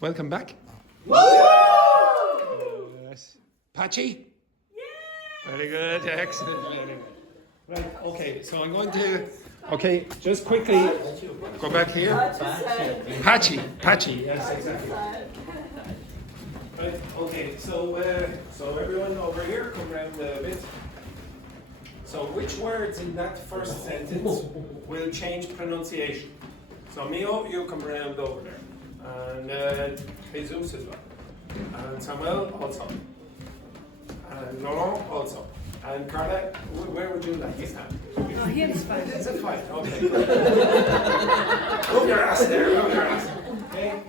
Welcome back. Yes. Patchy? Yeah. Very good. Excellent. Very good. Right. Okay. So I'm going to. Okay. Just quickly go back here. Patchy. Patchy. Yes. Exactly. Right. Okay. So everyone over here, come round a bit. So which words in that first sentence will change pronunciation? So Mio, you come round over there. And Jesus as well. And Samuel also. And Laurent also. And Carla, where would you like to stand? Oh, here is fine. It's a fine, okay. Move your ass there, move your ass. Okay.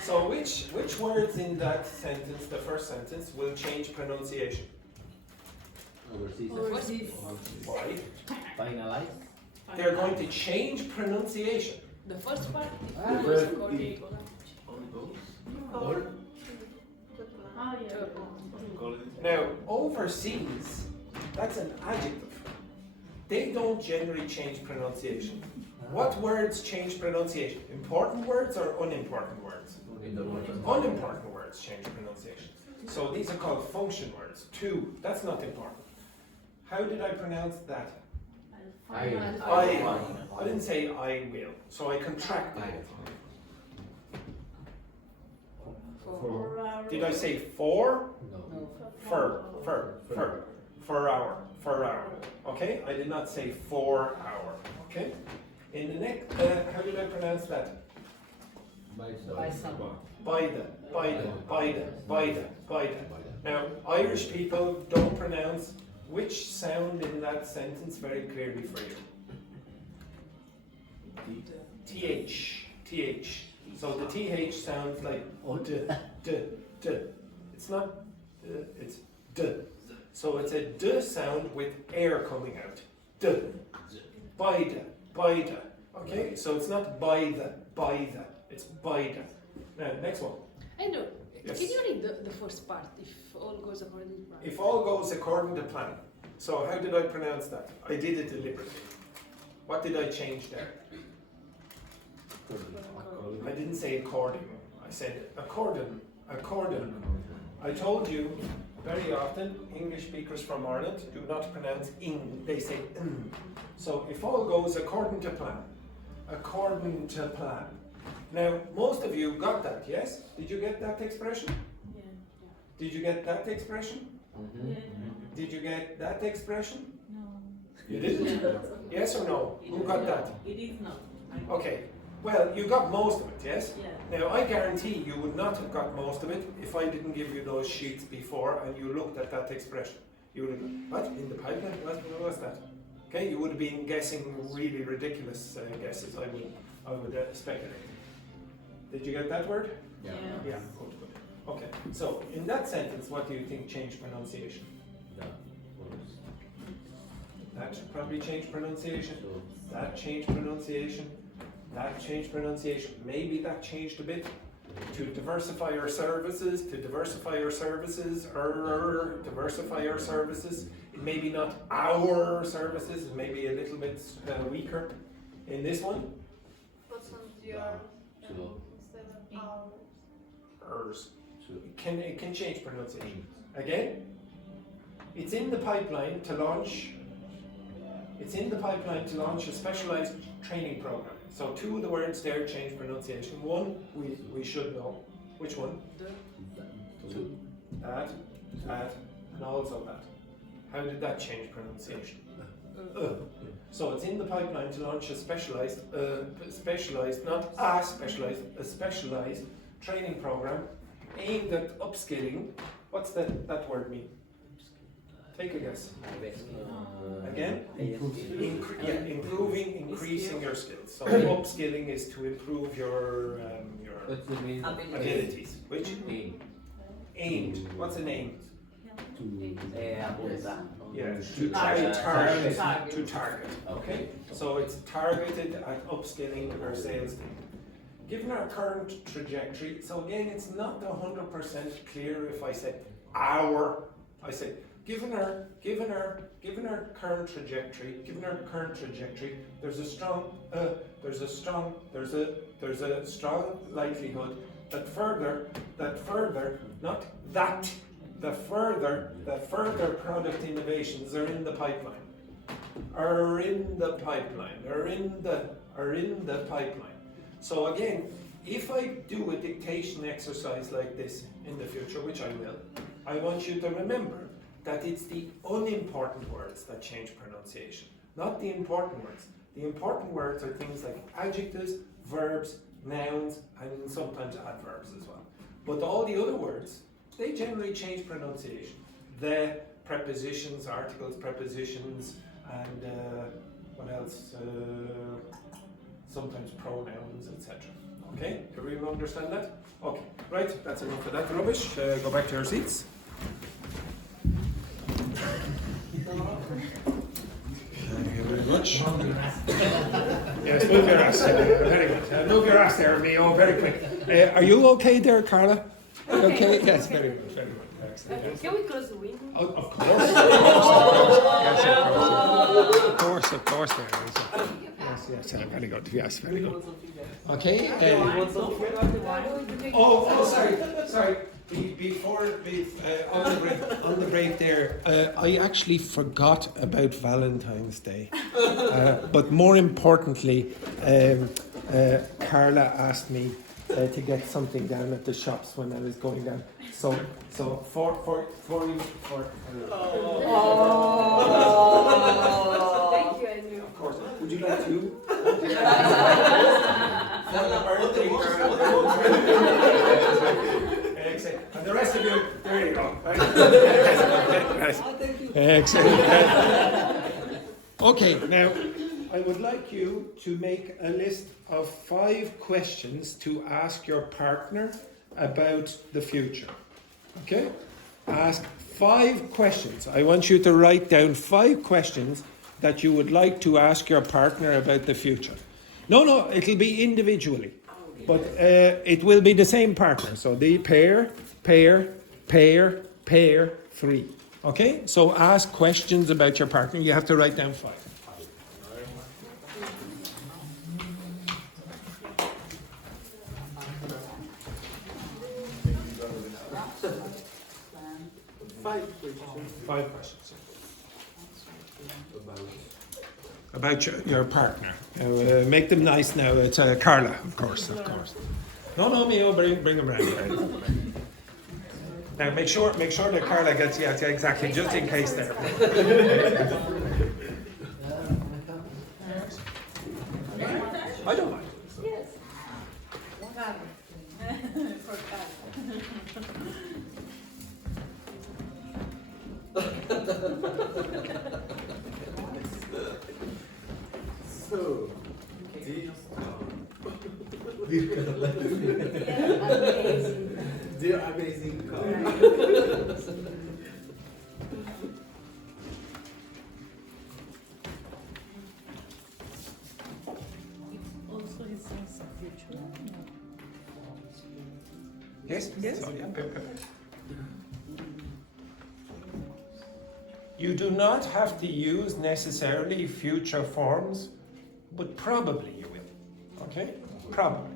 So which words in that sentence, the first sentence, will change pronunciation? Overseas. Why? Finalize. They're going to change pronunciation. The first part? Now, overseas, that's an adjective. They don't generally change pronunciation. What words change pronunciation? Important words or unimportant words? Unimportant words change pronunciation. So these are called function words. To, that's not important. How did I pronounce that? I didn't say I will, so I contracted it. Did I say for? No. For hour. Okay? I did not say 4 hour. Okay? In the next, how did I pronounce that? Baida. Now, Irish people don't pronounce which sound in that sentence very clearly for you? TH. So the TH sounds like d. It's not it's d. So it's a d sound with air coming out. D. Baida. Okay? So it's not baida. It's baida. Now, next one. Andrew, Yes. can you read the first part, if all goes according to plan? If all goes according to plan. So how did I pronounce that? I did it deliberately. What did I change there? I didn't say according. I said according. I told you very often English speakers from Ireland do not pronounce ing, they say n. So if all goes according to plan. Now most of you got that, yes? Did you get that expression? Yeah. Did you get that expression? Mm-hmm. Did you get that expression? No. You didn't? Yes or no? Who got that? It is not. Okay. Well, you got most of it, yes? Yeah. Now, I guarantee you would not have got most of it if I didn't give you those sheets before and you looked at that expression. You would have gone, what? In the pipeline? What was that? Okay, you would have been guessing really ridiculous guesses, I would speculate. Did you get that word? Yeah. Yeah, good. Okay, so in that sentence, what do you think changed pronunciation? That probably changed pronunciation. That changed pronunciation. That changed pronunciation. Maybe that changed a bit. To diversify our services, diversify our services. It may be not our services, it may be a little bit weaker. In this one, What's on your instead of ours? hers. It can change pronunciation. Again, it's in the pipeline to launch. It's in the pipeline to launch a specialized training program. So 2 of the words there change pronunciation. One we should know. Which one? That, and also that. How did that change pronunciation? So it's in the pipeline to launch a specialized, not a specialized training program aimed at upskilling. What's that word mean? Take a guess. Again? Improving, increasing your skills. So upskilling is to improve your abilities. Which? Aimed. What's an aim? Yeah, to target. Okay? So it's targeted at upskilling our sales team. Given our current trajectory, so again, it's not 100% clear if I said our, I said given our current trajectory, there's a strong likelihood not that, the further product innovations are in the pipeline. So again, if I do a dictation exercise like this in the future, which I will, I want you to remember that it's the unimportant words that change pronunciation, not the important words. The important words are things like adjectives, verbs, nouns, and sometimes adverbs as well. But all the other words, they generally change pronunciation. The, prepositions, articles, prepositions, and what else? Sometimes pronouns, etc. Okay, everyone understand that? Okay, right, that's enough of that rubbish. Go back to your seats. Thank you very much. Yes, move your ass. Very good. Move your ass there, Mio, very quick. Are you okay there, Carla? Okay, yes, very good, very good. Excellent. Can we close the window? Oh, of course. Yes, of course there is. Yes, very good. Yes, very good. Okay. Sorry. Before on the break there, I actually forgot about Valentine's Day. But more importantly, Carla asked me to get something down at the shops when I was going down. So for you. Thank you, Andrew. Of course. Would you like to? Excellent. And the rest of you, there you go. Excellent. Okay, now I would like you to make a list of 5 questions to ask your partner about the future. Okay? Ask 5 questions. I want you to write down 5 questions that you would like to ask your partner about the future. No, it'll be individually. But it will be the same partner. So the pair, 3. Okay? So ask questions about your partner. You have to write down 5. Five questions. About your partner. Make them nice now. It's Carla, of course. No, Mio, bring them around. Now make sure that Carla gets, yeah, exactly, just in case there. I don't mind. Yes. So, dear amazing Carla. Also his sense of future. Yes? So, you do not have to use necessarily future forms, but probably you will. Okay? Probably.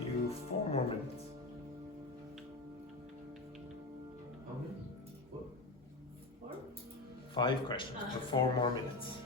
Give you 4 more minutes. How many? 4? 5 questions for 4 more minutes.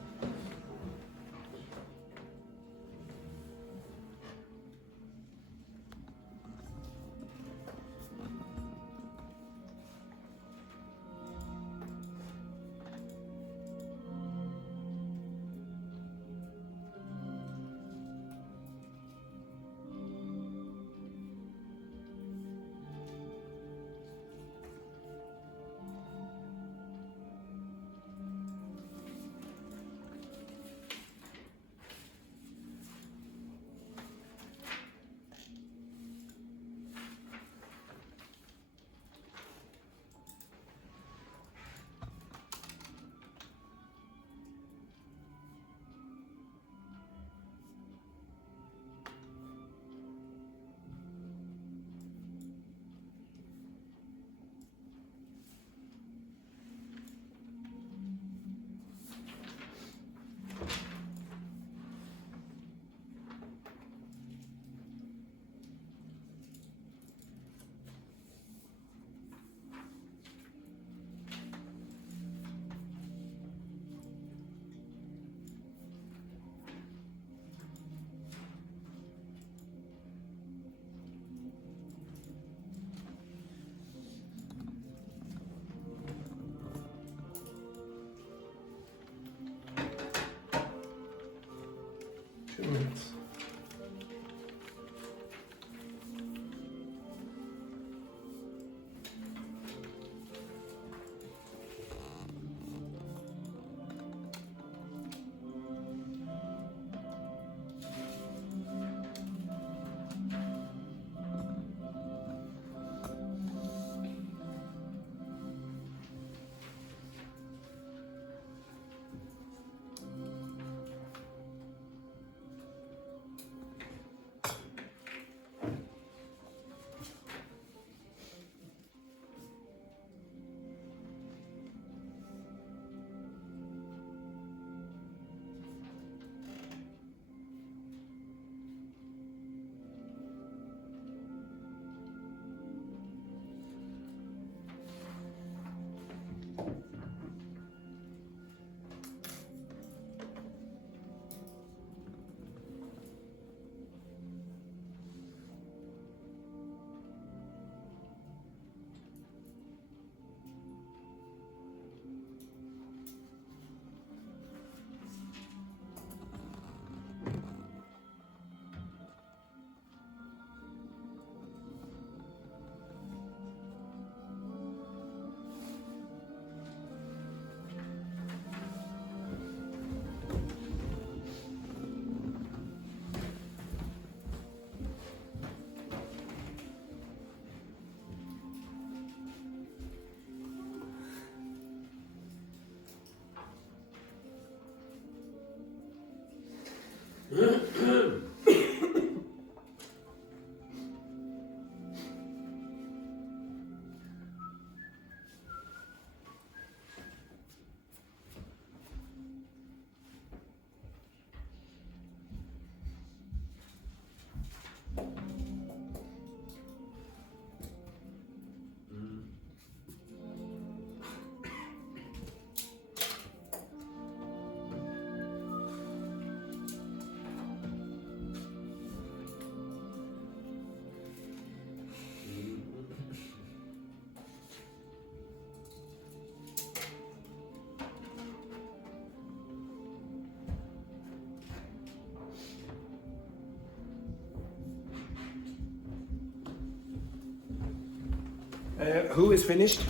Who is finished?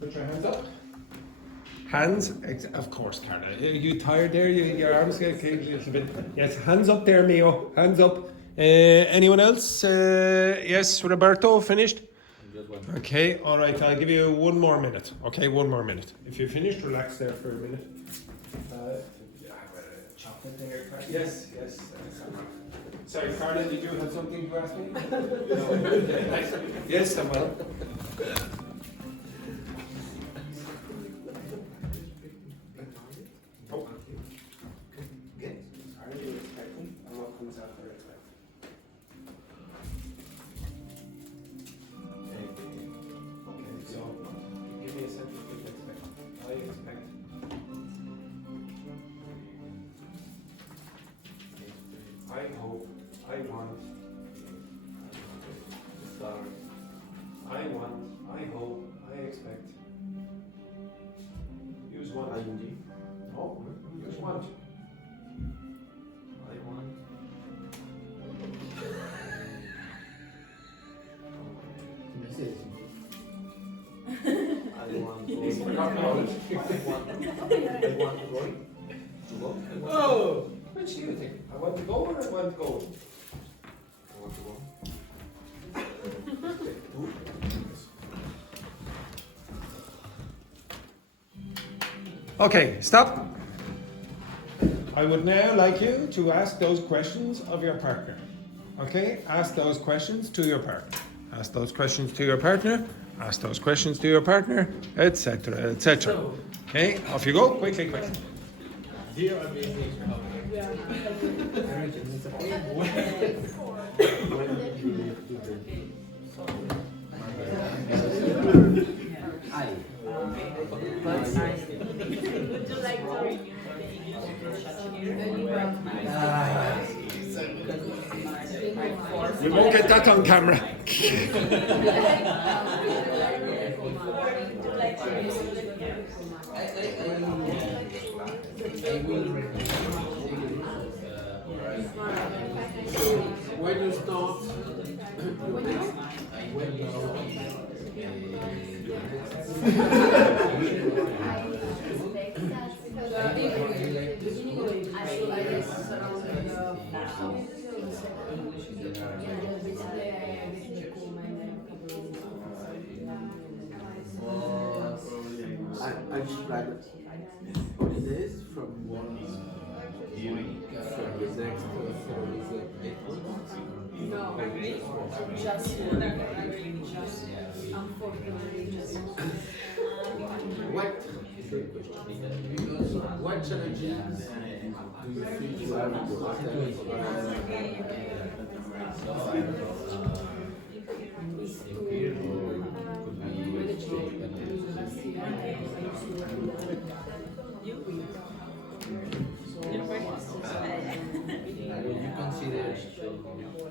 Put your hands up. Hands, of course, Carla. You tired there? Your arms get a little bit. Yes, hands up there, Mio. Hands up. Anyone else? Yes, Roberto, finished? Okay, all right. I'll give you 1 more minute. Okay, 1 more minute. If you're finished, relax there for a minute. I have a chocolate there. Yes, yes. Sorry, Carla, did you have something to ask me? No. Yes, I'm well. Are you expecting? And what comes after expecting? Okay, so give me a sense of what you expect. I expect. I hope. I want. Stars. I want. I hope. I expect. Use one. No, use one. I want. He's forgotten about it. I want to go. Oh! Which do you think? I want to go or I want to go? I want to go. Okay, stop. I would now like you to ask those questions of your partner. Okay? Ask those questions to your partner. Ask those questions to your partner. Ask those questions to your partner, etc., etc. Okay? Off you go. Quickly, quickly. Dear amazing Would you like to renew You won't get that on camera. When you start, I just planned holidays from 1 week from the next 8 months. No, just unfortunately, just What challenges do you think you have in your Would you consider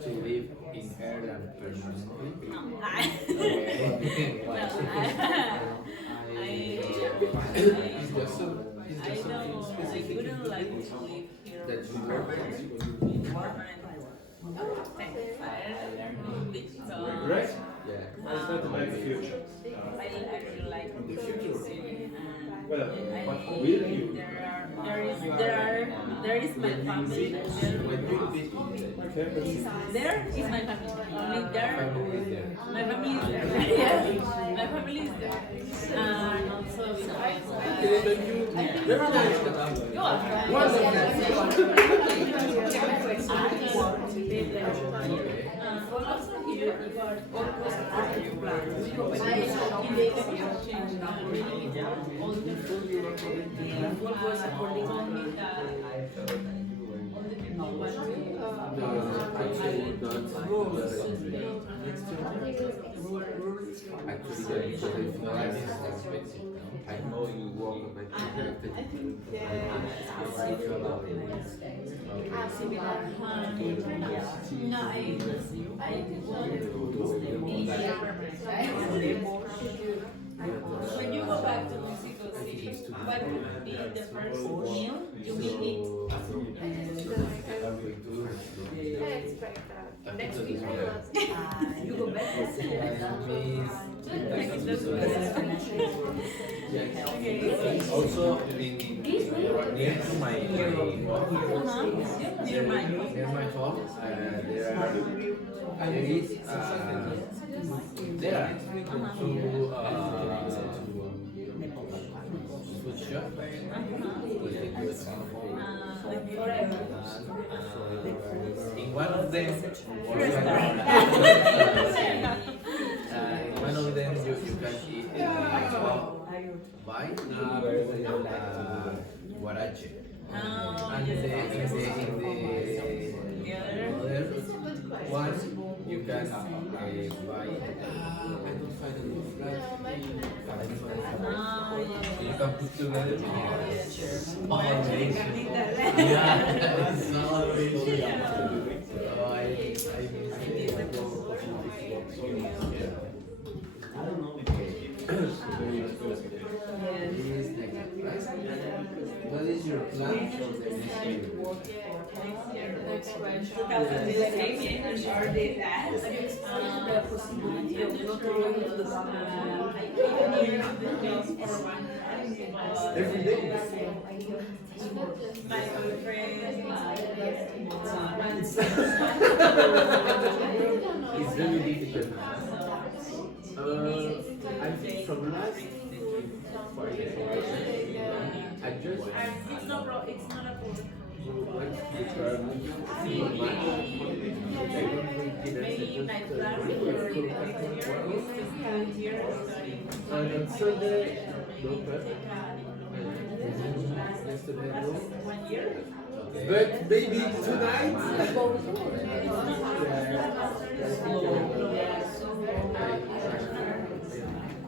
to live in Ireland permanently? Is there something specific wouldn't like to live here that you want? Right? Yeah. It's not about the future. I actually like The future. Well, what will you? There is my family. When you visit Okay, but There is my family. Only there. family is there. My family is there. Yes, my family is there. And also with my also here, almost all the food was according to that. Actually, I know you work on my project. No, when you go back to Mexico City, what would be the first meal you will eat? I expect that. Next week. You go back? Also, near to my home, Near my home. there is there are two food shop with a good in one of them you can eat by guarache. And in the other one you can buy I don't find it. So you can put together yeah, so I miss what is your plan for the next year? Next question. Every day? My boyfriend. It's very difficult. I think from last 5 years, I just It's not a problem. went to the Maybe my plan for and on Sunday, no prep. Yesterday, no. 1 year. But maybe tonight.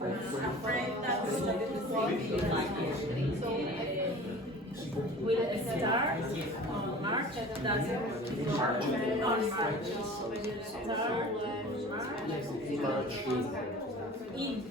A friend that's will start on March. That's March. In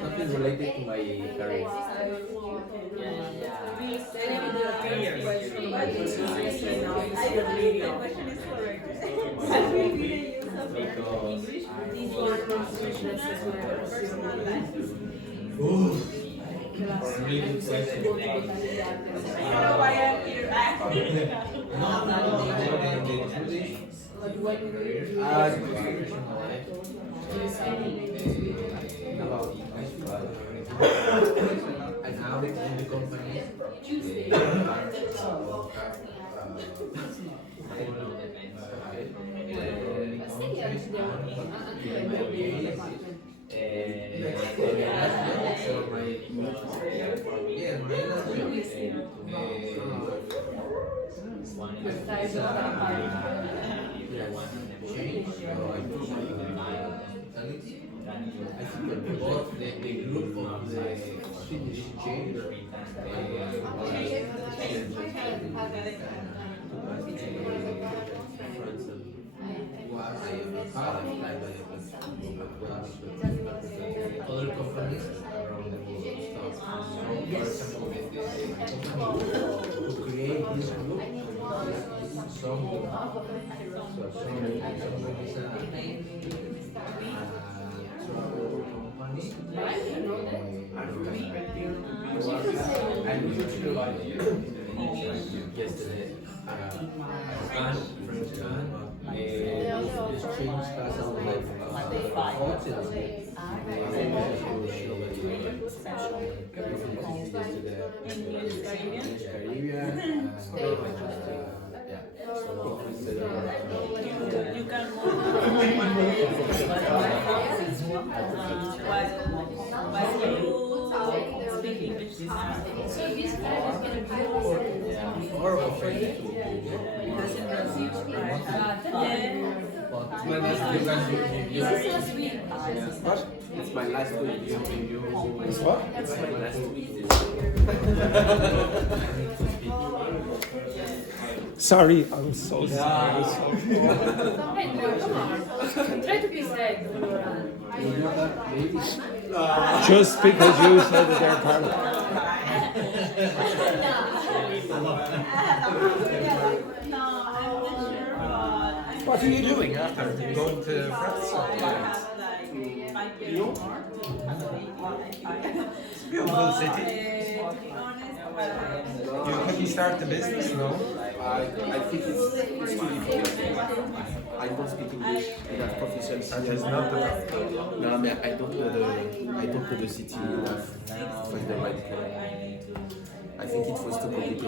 Something related to my career. About and now in the company I think both the group of the Swedish chamber other companies around the world start. For example, to create this group, some yesterday, French changed us out of hotels. Caribbean. you can speak English. So this kind is going to be Or offended. Because in Brazil, right? my last you What? It's my last week. It's what? It's my last week. Sorry, I'm so sorry. Try to be sad. Just because you said it there, Carla. What are you doing after going to France? Beautiful city. You couldn't start the business, no? I think it's too difficult. I don't speak English enough proficiency. That is not the problem. No, I don't know the city enough to find the right plan. I think it was too complicated for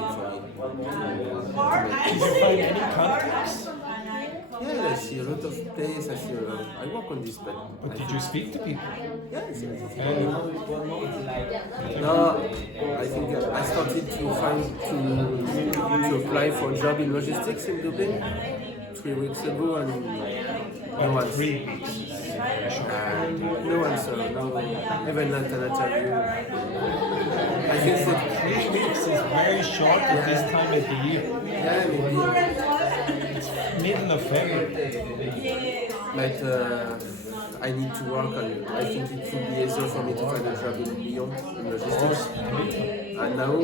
me. Did you find any contacts? Yeah, I see a lot of places. I work on this, but Did you speak to people? yes. Uh, No, I think I started to apply for a job in logistics in Dublin 3 weeks ago, and no answer. 3 weeks. No answer. No, even not an interview. I think that 3 weeks is very short at this time of the year. yeah, maybe. Middle of February. But I need to work on. I think it would be easier for me to find a job in Lyon in logistics. And now,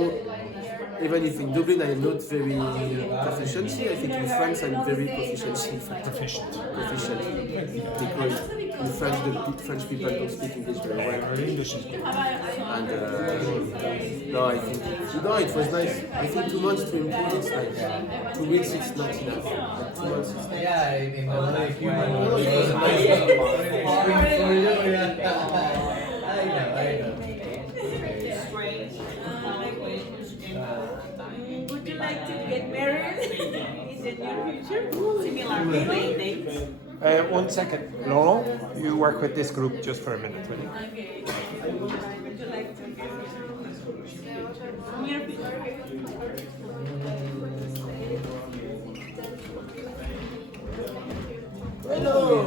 even if in Dublin I am not very proficiency, I think in France I'm very proficient. Proficient. Because in France the French people don't speak English very well. Our English is good. And no, I think it was nice. I think 2 months to improve it's nice. 2 weeks it's not enough. But 2 months it's nice. Yeah, in the human I know. Would you like to get married in the near future? Similar dates? 1 second. Laurent, you work with this group just for a minute, will you? Okay. Would you like to get near future? Hello.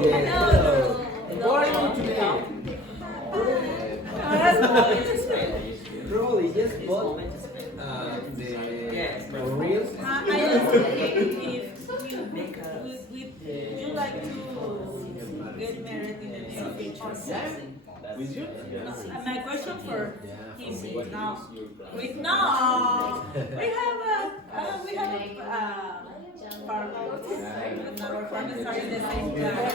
Probably just bought the reels. I asked if you like to get married in the near future. With you? My question for him is now. We have a partner, and our partners are in the same class.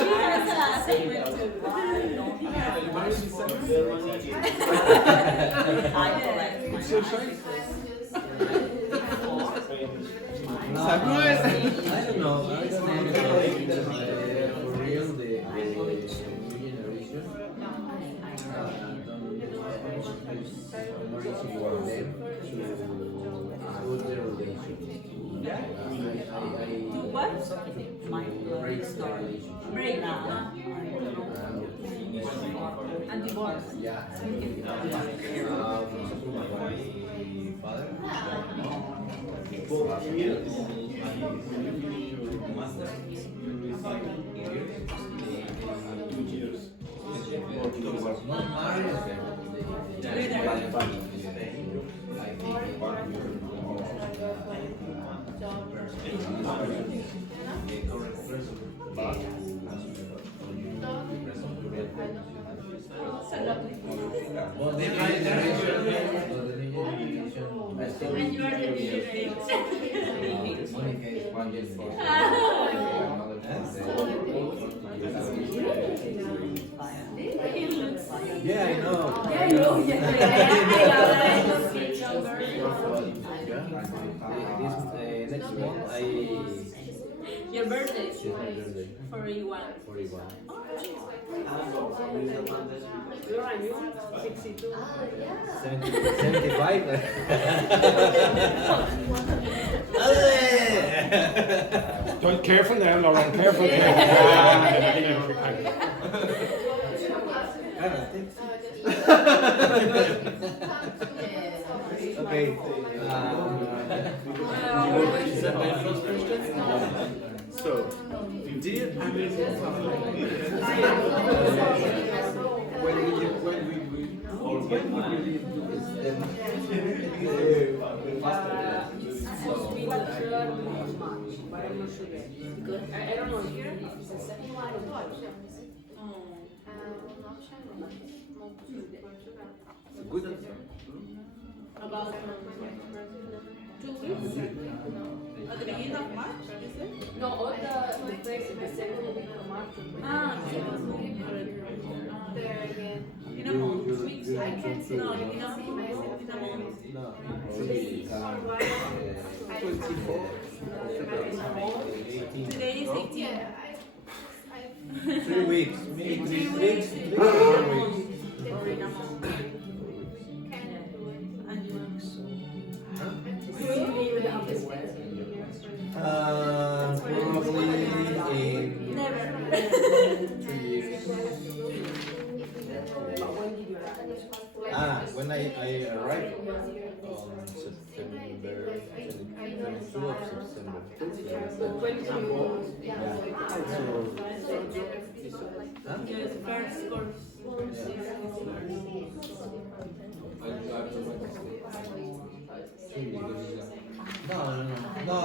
She has a segment too. It's so shy. I don't know. I don't know for real the new generation. More easy for them to build their relationship. What? Break the relationship. Break and divorce. Yeah. Father. And you are the bigger Yeah, I know. This next month Your birthday? it's my birthday. 41. 41. Your año? 62. 75. Don't careful now, Laurent. Careful. Okay. Is that my first question? So, Good. About 2 weeks? At the beginning of March, is it? No, all the second week of March. Ah, in a month. You No, in a month. no, maybe 24. 18. Today is 18. 3 weeks, maybe 3 weeks, 3 or 4 weeks. Or in a month. Probably in Never. 3 years. When I arrived on September 22 of September. Yeah. Huh? Yes, first course. No,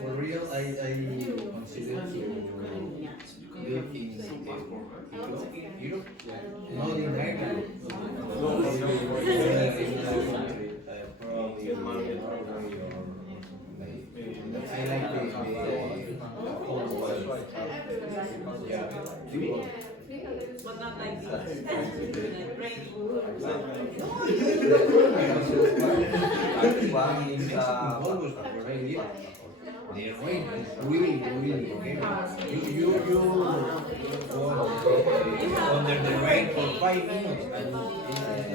for real, I consider to live in Europe, not in America. Probably I like the cold weather. Yeah. But not like this. Rainy. Actually, in August, the rain is really heavy. You go under the rain for 5 minutes and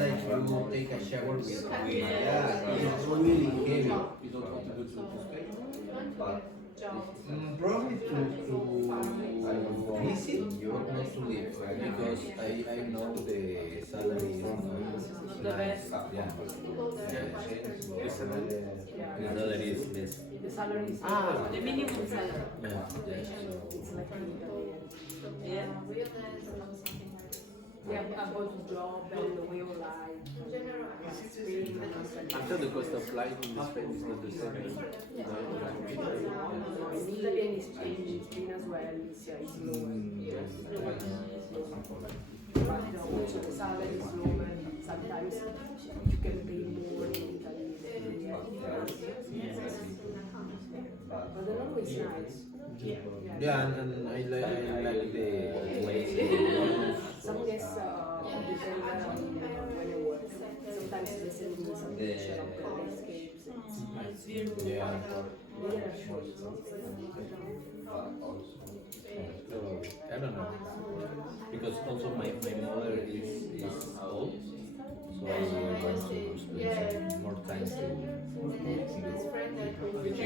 it's like you take a shower with yeah, it's really heavy. But probably to visit, not to live, because I know the salary is not The best. yeah. The salary is less. The salary is The minimum salary. Yeah, it's like Yeah. we have about the job and the way of life. After the cost of life in Spain is not the same. In Italy and in Spain as well, it's lower. But also the salary is lower. Sometimes you can pay more in Italy. But the normal is nice. Yeah, and I like the place. Some guests depend on when you work. Sometimes they send me some picture of the landscapes. It's beautiful. Yeah. They are short. So, I don't know. Because also my mother is old, so I want to spend some more time to with her.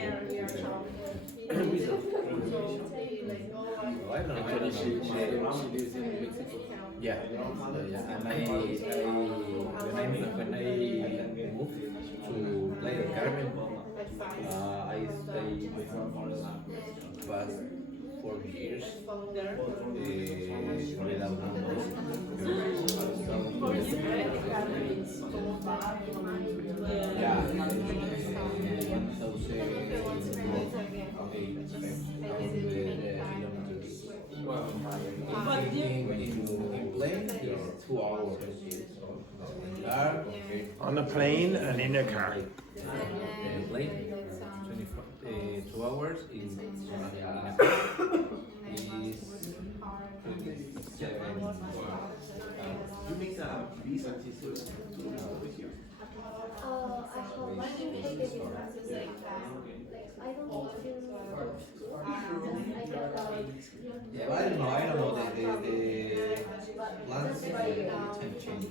I don't know. Actually, she lives in Mexico. Yeah, and when I moved to Playa del Carmen, I stayed past 4 years without in plane, 2 hours. On a plane and in a car. Plane, 2 hours in a is 27. You make a visa to Yeah, I don't know. The plans can change.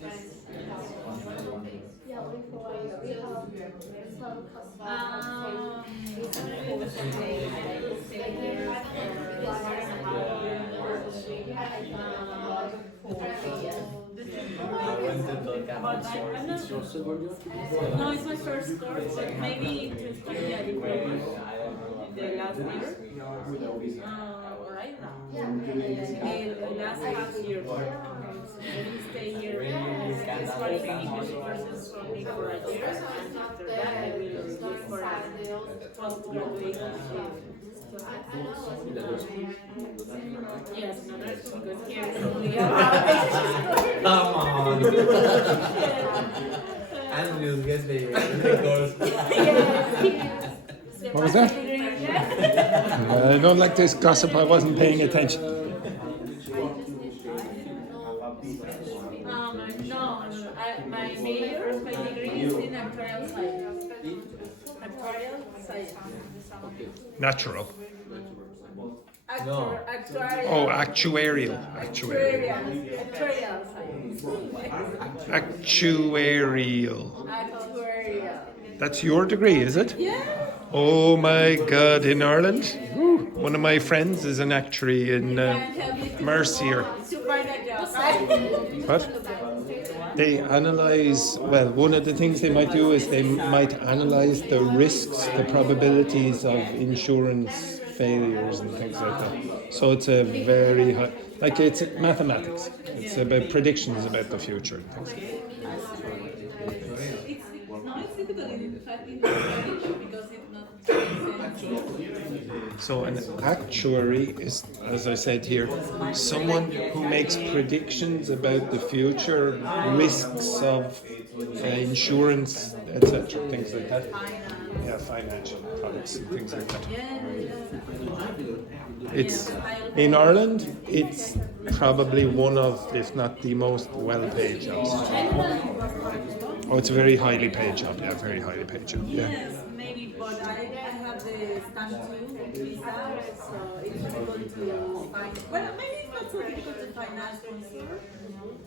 It's your second year? No, it's my first course. Maybe to study the last year. Right now. The last half year. Maybe stay here. It's 45% for me for a year, and after that I will look for a post-graduate yes, another school, because here is only Come on. And you'll get the course. What was that? I don't like this gossip. I wasn't paying attention. My major, my degree is in actuarial science. Actuarial science. Natural. No. Actuarial. Oh, actuarial. Actuarial science. Actuarial. Actuarial. That's your degree, is it? Yeah. Oh my God, in Ireland? Woo. One of my friends is an actuary in Mercier. To find a job. What? They analyze, well, one of the things they might do is they might analyze the risks, the probabilities of insurance failures and things like that. So it's a very high, like it's mathematics. It's about predictions about the future and things like that. It's difficult in fact in English because it's not. So an actuary is, as I said here, someone who makes predictions about the future, risks of insurance, etc., things like that. Yeah, financial products and things like that. It's in Ireland. It's probably one of, if not the most well-paid jobs. Oh, it's a very highly paid job. Yeah, very highly paid job. Yeah. Yes, maybe, but I have the stamp 2 visa, so it's difficult to find. Well, maybe it's not so difficult to find a sponsor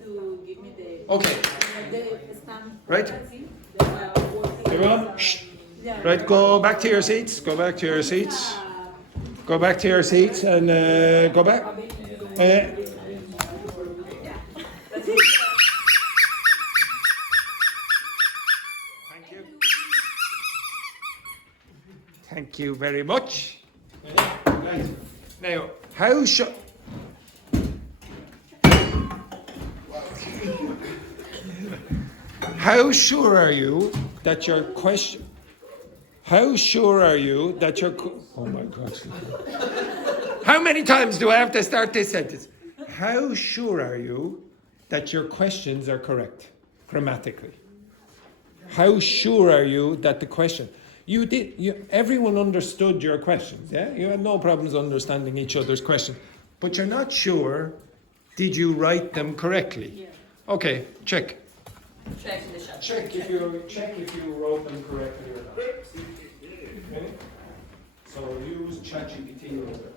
to give me the stamp. Right. The Everyone, shh. Right, go back to your seats. Go back to your seats. Go back to your seats and go back. Thank you. Thank you very much. Right. Now, how sure are you that your question? How sure are you that your? Oh my God! How many times do I have to start this sentence? How sure are you that your questions are correct grammatically? How sure are you that the question? Everyone understood your questions, yeah? You had no problems understanding each other's questions. But you're not sure, did you write them correctly? Yeah. Okay, check. Check the shot. Check if you wrote them correctly or not. Okay? So use ChatGPT over there.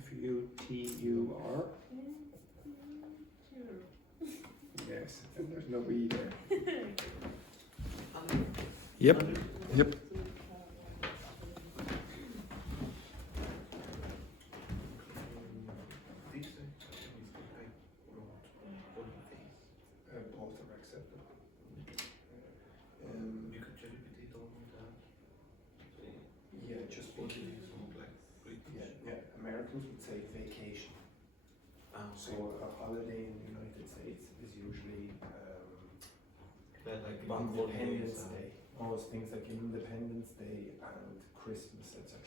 Futur. Yes, and there's no E there. Yep, yep. Both are acceptable. You could just repeat all of that. Yeah, just because. Yeah, Americans would say vacation. So a holiday in the United States is usually Independence Day. Most things like Independence Day and Christmas, etc.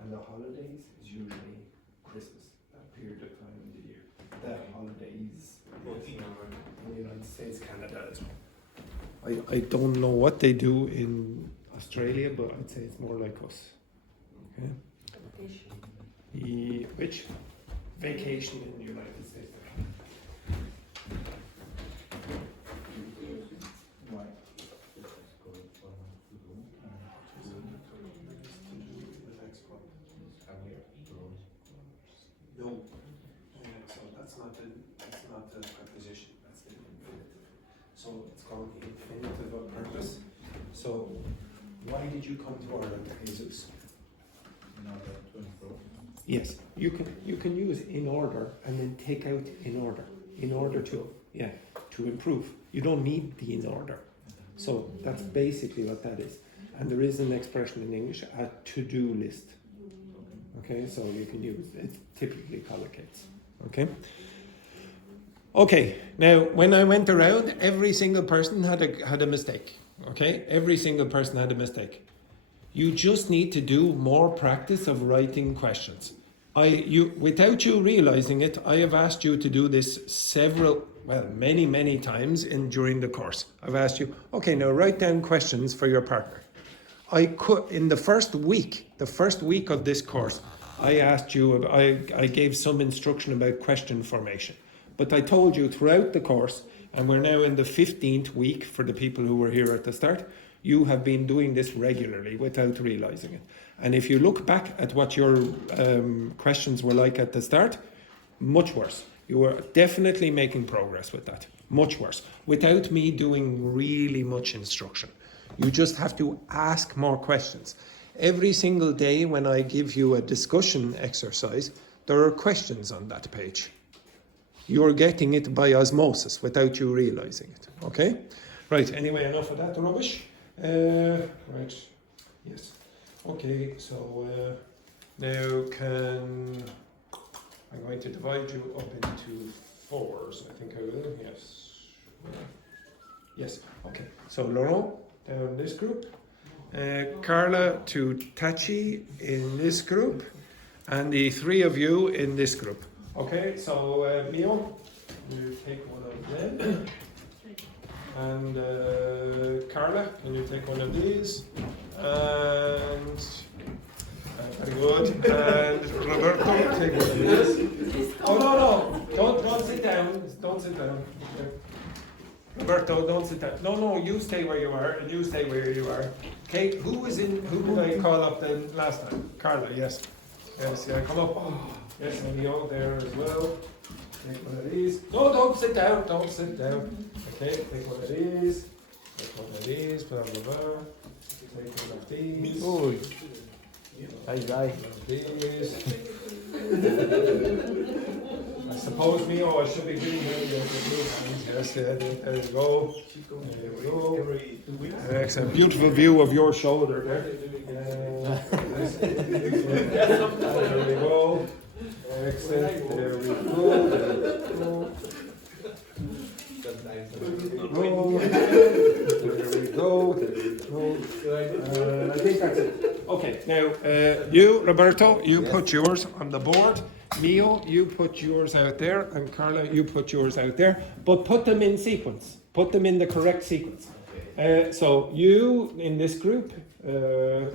And the holidays is usually Christmas, that period of time in the year. The holidays in the United States, Canada as well. I don't know what they do in Australia, but I'd say it's more like us. Okay. Which? Vacation in the United States. Why? No. So that's not the preposition, that's the infinitive. So it's called the infinitive of purpose. So why did you come to Ireland, Jesus? Yes, you can use in order and then take out in order to improve. You don't need the in order. So that's basically what that is. And there is an expression in English, a to-do list. Okay, so you can use it, typically collocates. Okay, now when I went around, every single person had a mistake. Okay, every single person had a mistake. You just need to do more practice of writing questions. Without you realizing it, I have asked you to do this many times during the course. I've asked you, okay, now write down questions for your partner. In the first week of this course, I asked you, I gave some instruction about question formation. But I told you throughout the course, and we're now in the 15th week for the people who were here at the start, you have been doing this regularly without realizing it. And if you look back at what your questions were like at the start, much worse. You were definitely making progress with that. Much worse. Without me doing really much instruction. You just have to ask more questions. Every single day when I give you a discussion exercise, there are questions on that page. You're getting it by osmosis without you realizing it. Okay? Right, anyway, enough of that rubbish. Right, yes. Okay, so now I'm going to divide you up into fours, I think I will, yes. Yes, okay. So Laurent down this group, Carla to Tachi in this group, and the three of you in this group. Okay, so Mio, you take one of them. And Carla, can you take one of these? And very good. And Roberto, take one of these. Oh no, don't sit down. Don't sit down. Okay. Roberto, don't sit down. No, you stay where you are, and you stay where you are. Okay, who did I call up then last time? Carla, yes. Yes, yeah, come up. Yes, and Leo there as well. Take one of these. No, don't sit down. Don't sit down. Okay, take one of these. Take one of these. Blah blah blah. Take one of these. Oh, hi. These. I suppose I should be giving you the blue hands. Yes, there you go. There we go. Excellent. Beautiful view of your shoulder there. There we go. Excellent. There we go. There we go. There we go. I think that's it. Okay, now you, Roberto, you put yours on the board. Mio, you put yours out there, and Carla, you put yours out there. But put them in sequence. Put them in the correct sequence. So you in this group,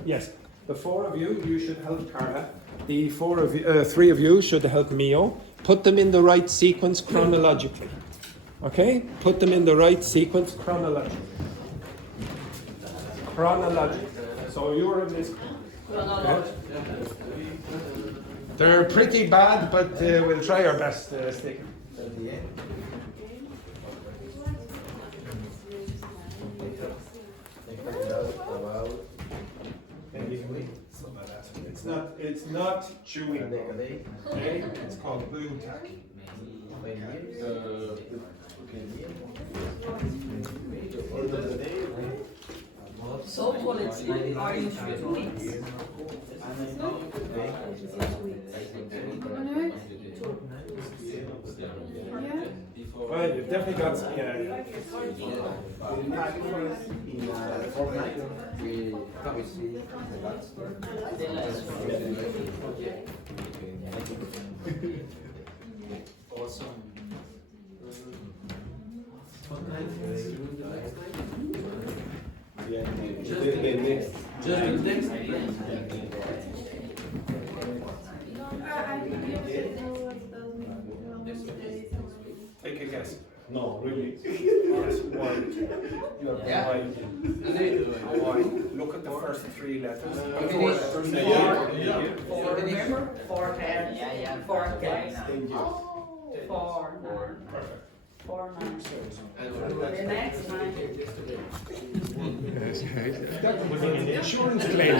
yes, the four of you should help Carla. The three of you should help Mio. Put them in the right sequence chronologically. Okay? Put them in the right sequence chronologically. So you're in this. Okay? They're pretty bad, but we'll try our best, Stick. At the end. They find out about It's not chewing gum. Okay? It's called blue tack. So quality, are you 2 weeks? Well, you've definitely got some, yeah. in fortnight. We see Awesome. Take a guess. No, really. Yes, why? Yeah. Why? Look at the first three letters. Remember? 4 10. Yeah. 4 10. Thank you. 4 9. Perfect. 4 9. The next 9. That was an insurance claim.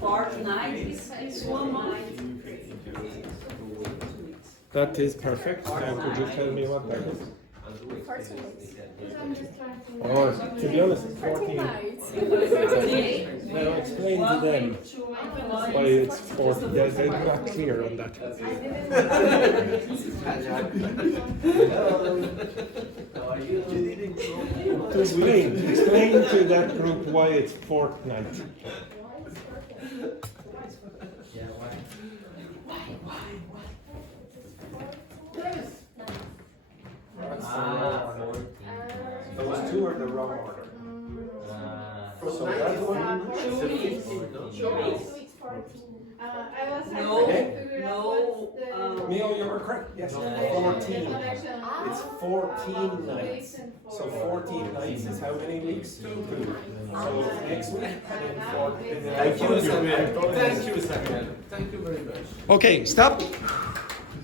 Fortnight is 1 month. That is perfect. Now, could you tell me what that is? Or, to be honest, it's 14. Now explain to them why it's 40. They're not clear on that. Explain to that group why it's fortnight. Those two are the wrong order. So that one is a 15. I was trying No, to figure out no, what's the Mio, you were correct. Yes, 14. It's 14 nights. So 14 nights is how many weeks? 2. So next week and then 14. Thank you, Samuel. Thank you, Samuel. Thank you very much. Okay, stop.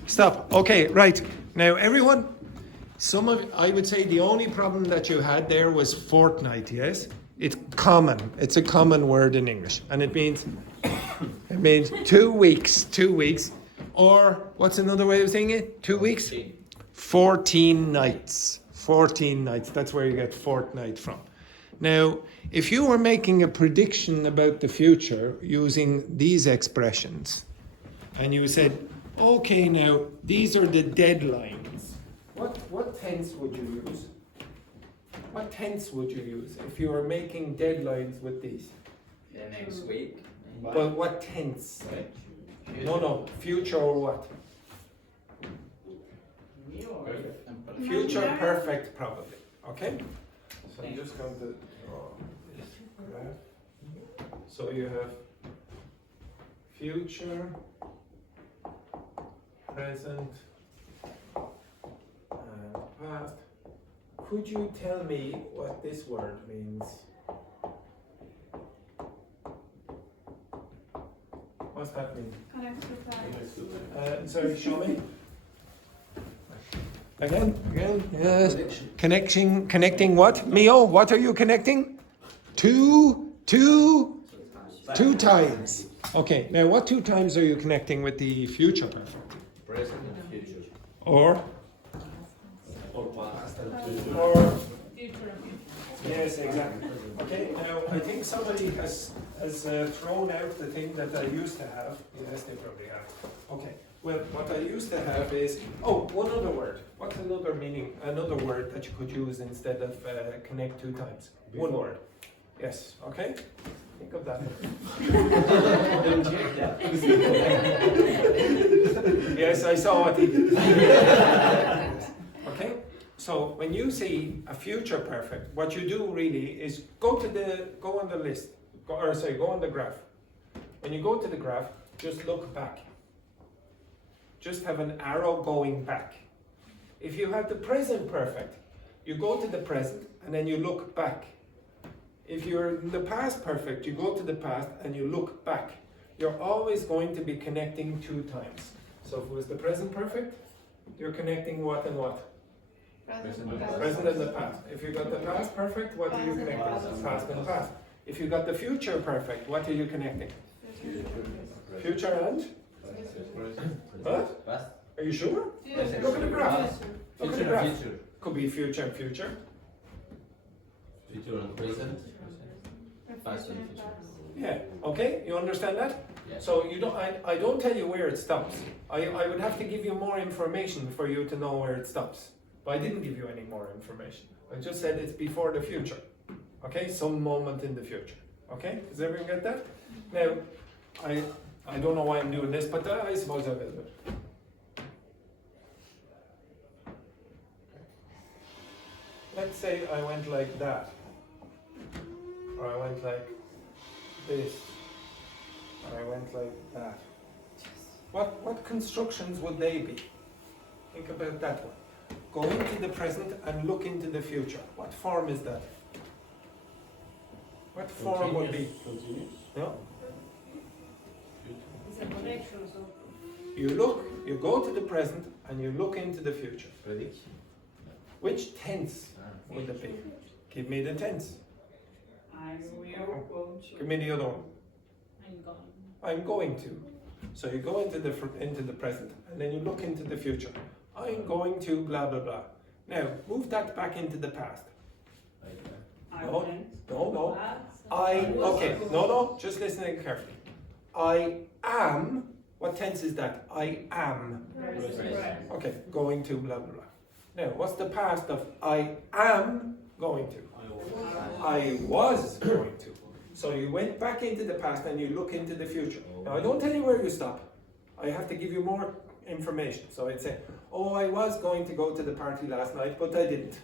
Stop. Okay, right. Now, everyone, I would say the only problem that you had there was fortnight, yes? It's common. It's a common word in English. And it means 2 weeks. 2 weeks. Or, what's another way of saying it? 2 weeks? 14 nights. 14 nights. That's where you get fortnight from. Now, if you were making a prediction about the future using these expressions, and you said, okay, now, these are the deadlines. What tense would you use? What tense would you use if you were making deadlines with these? The next week. But what tense? No, future or what? Future perfect, probably. Okay? So I'm just going to draw this graph. So you have future, present, and past. Could you tell me what this word means? What's that mean? Sorry, show me. Again, yes. Connecting what? Mio, what are you connecting? Two times. Okay, now what 2 times are you connecting with the future perfect? Present and future. Or Past and future. Or yes, exactly. Okay, now I think somebody has thrown out the thing that I used to have. Yes, they probably have. Okay, well, what I used to have is, one other word. What's another meaning, another word that you could use instead of connect 2 times? One word. Yes, okay? Think of that. Yes, I saw what he did. Okay? So when you see a future perfect, what you do really is go on the list, go on the graph. When you go to the graph, just look back. Just have an arrow going back. If you have the present perfect, you go to the present and then you look back. If you're in the past perfect, you go to the past and you look back. You're always going to be connecting 2 times. So if it was the present perfect, you're connecting what and what? Present and the past. If you got the past perfect, what are you connecting? Past and past. If you got the future perfect, what are you connecting? Future and? What? Past. Are you sure? Yes, Look at the graph. Look at the Future graph. and future. Could be future and future. Future and present. Past and future. Yeah. Okay. You understand that? Yes. So you don't. I don't tell you where it stops. I would have to give you more information for you to know where it stops. But I didn't give you any more information. I just said it's before the future. Okay. Some moment in the future. Okay. Does everyone get that? Now, I don't know why I'm doing this, but I suppose I will do it. Let's say I went like that, or I went like this, or I went like that. What constructions would they be? Think about that one. Go into the present and look into the future. What form is that? What form would be? Continuous. No? It's a connection, so. You look, you go to the present and you look into the future. Prediction. Which tense would it be? Give me the tense. I will go to. Give me the other one. I'm going. I'm going to. So you go into the present and then you look into the future. I'm going to blah blah blah. Now move that back into the past. I No, went. no. No. Just listening carefully. I am. What tense is that? I am. Okay, going to blah blah blah. Now, what's the past of I am going to? I was going to. So you went back into the past and you look into the future. Now, I don't tell you where you stop. I have to give you more information. So I'd say, oh, I was going to go to the party last night, but I didn't.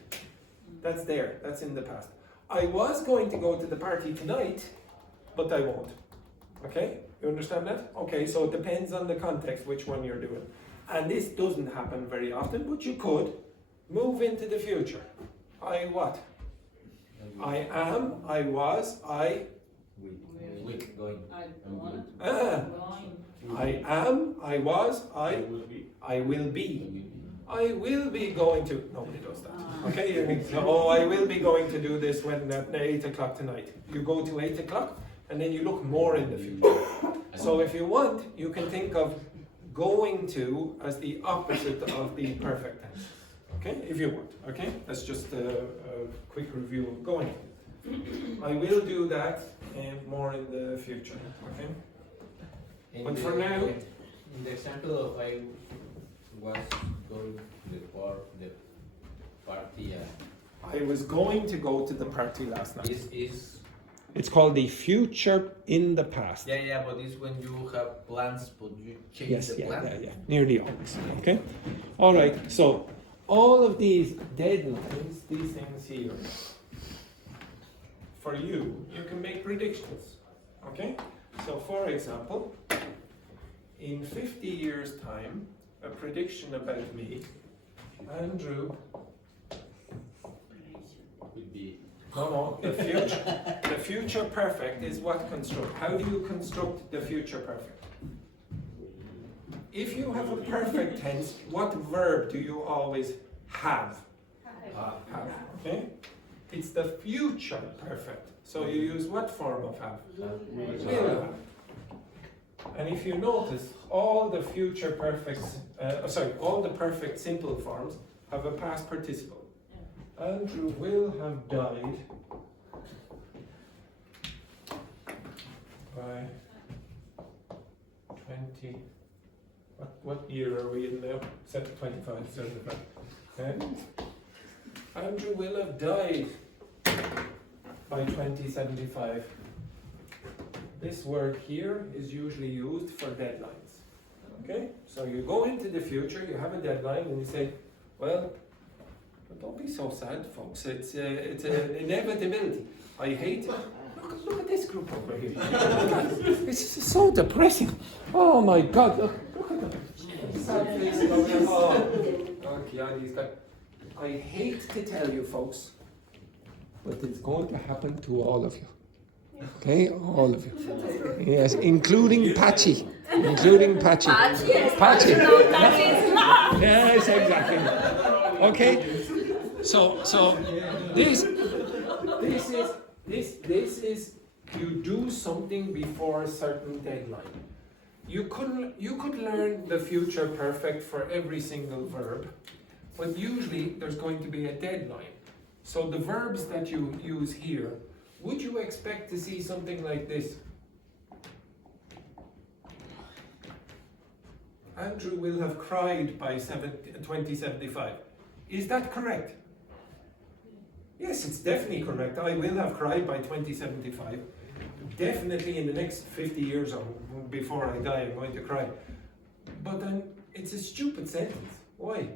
That's there. That's in the past. I was going to go to the party tonight, but I won't. Okay? You understand that? Okay, so it depends on the context which one you're doing. And this doesn't happen very often, but you could. Move into the future. I what? I am, I was, I... Will. Going. I'm going. Ah, I am, I was, I will be. I will be going to... Nobody does that. Okay, you think, oh, I will be going to do this when at 8 o'clock tonight. You go to 8 o'clock and then you look more in the future. So if you want, you can think of going to as the opposite of the perfect tense. Okay, if you want. Okay, that's just a quick review of going. I will do that more in the future. Okay, but for now, In the example of I was going to the party. I was going to go to the party last night. Is It's called the future in the past. yeah, but it's when you have plans, but you change Yes, the plan. yeah. Nearly always. Okay, all right. So all of these deadlines, these things here, for you, you can make predictions. Okay, so for example, in 50 years' time, a prediction about me, Andrew. Would be No, the future perfect is what construct. How do you construct the future perfect? If you have a perfect tense, what verb do you always have? Have, okay? It's the future perfect. So you use what form of have? Will have. And if you notice, all the future perfects, all the perfect simple forms have a past participle. Andrew will have died by 20. What year are we in now? 25, 75. And Andrew will have died by 2075. This word here is usually used for deadlines. Okay? So you go into the future, you have a deadline, and you say, well, don't be so sad, folks. It's an inevitability. I hate it. Look at this group over here. It's so depressing. Oh my God! Look at them. Sad faces on them all. I hate to tell you folks, but it's going to happen to all of you. Okay, all of you. Yes, including Patchy. Including Patchy. Patchy. Yes, exactly. Okay. So this is you do something before a certain deadline. You could learn the future perfect for every single verb, but usually there's going to be a deadline. So the verbs that you use here, would you expect to see something like this? Andrew will have cried by 2075. Is that correct? Yes, it's definitely correct. I will have cried by 2075. Definitely in the next 50 years or before I die, I'm going to cry. But then it's a stupid sentence. Why?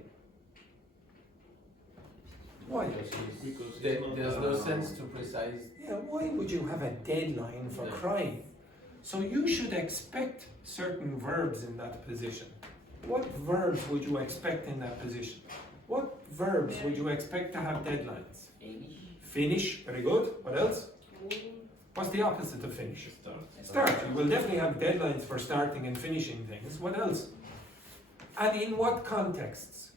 Why? Because there's no sense to precise. Yeah, why would you have a deadline for crying? So you should expect certain verbs in that position. What verbs would you expect in that position? What verbs would you expect to have deadlines? Finish, very good. What else? What's the opposite of finish? Start. You will definitely have deadlines for starting and finishing things. What else? And in what contexts?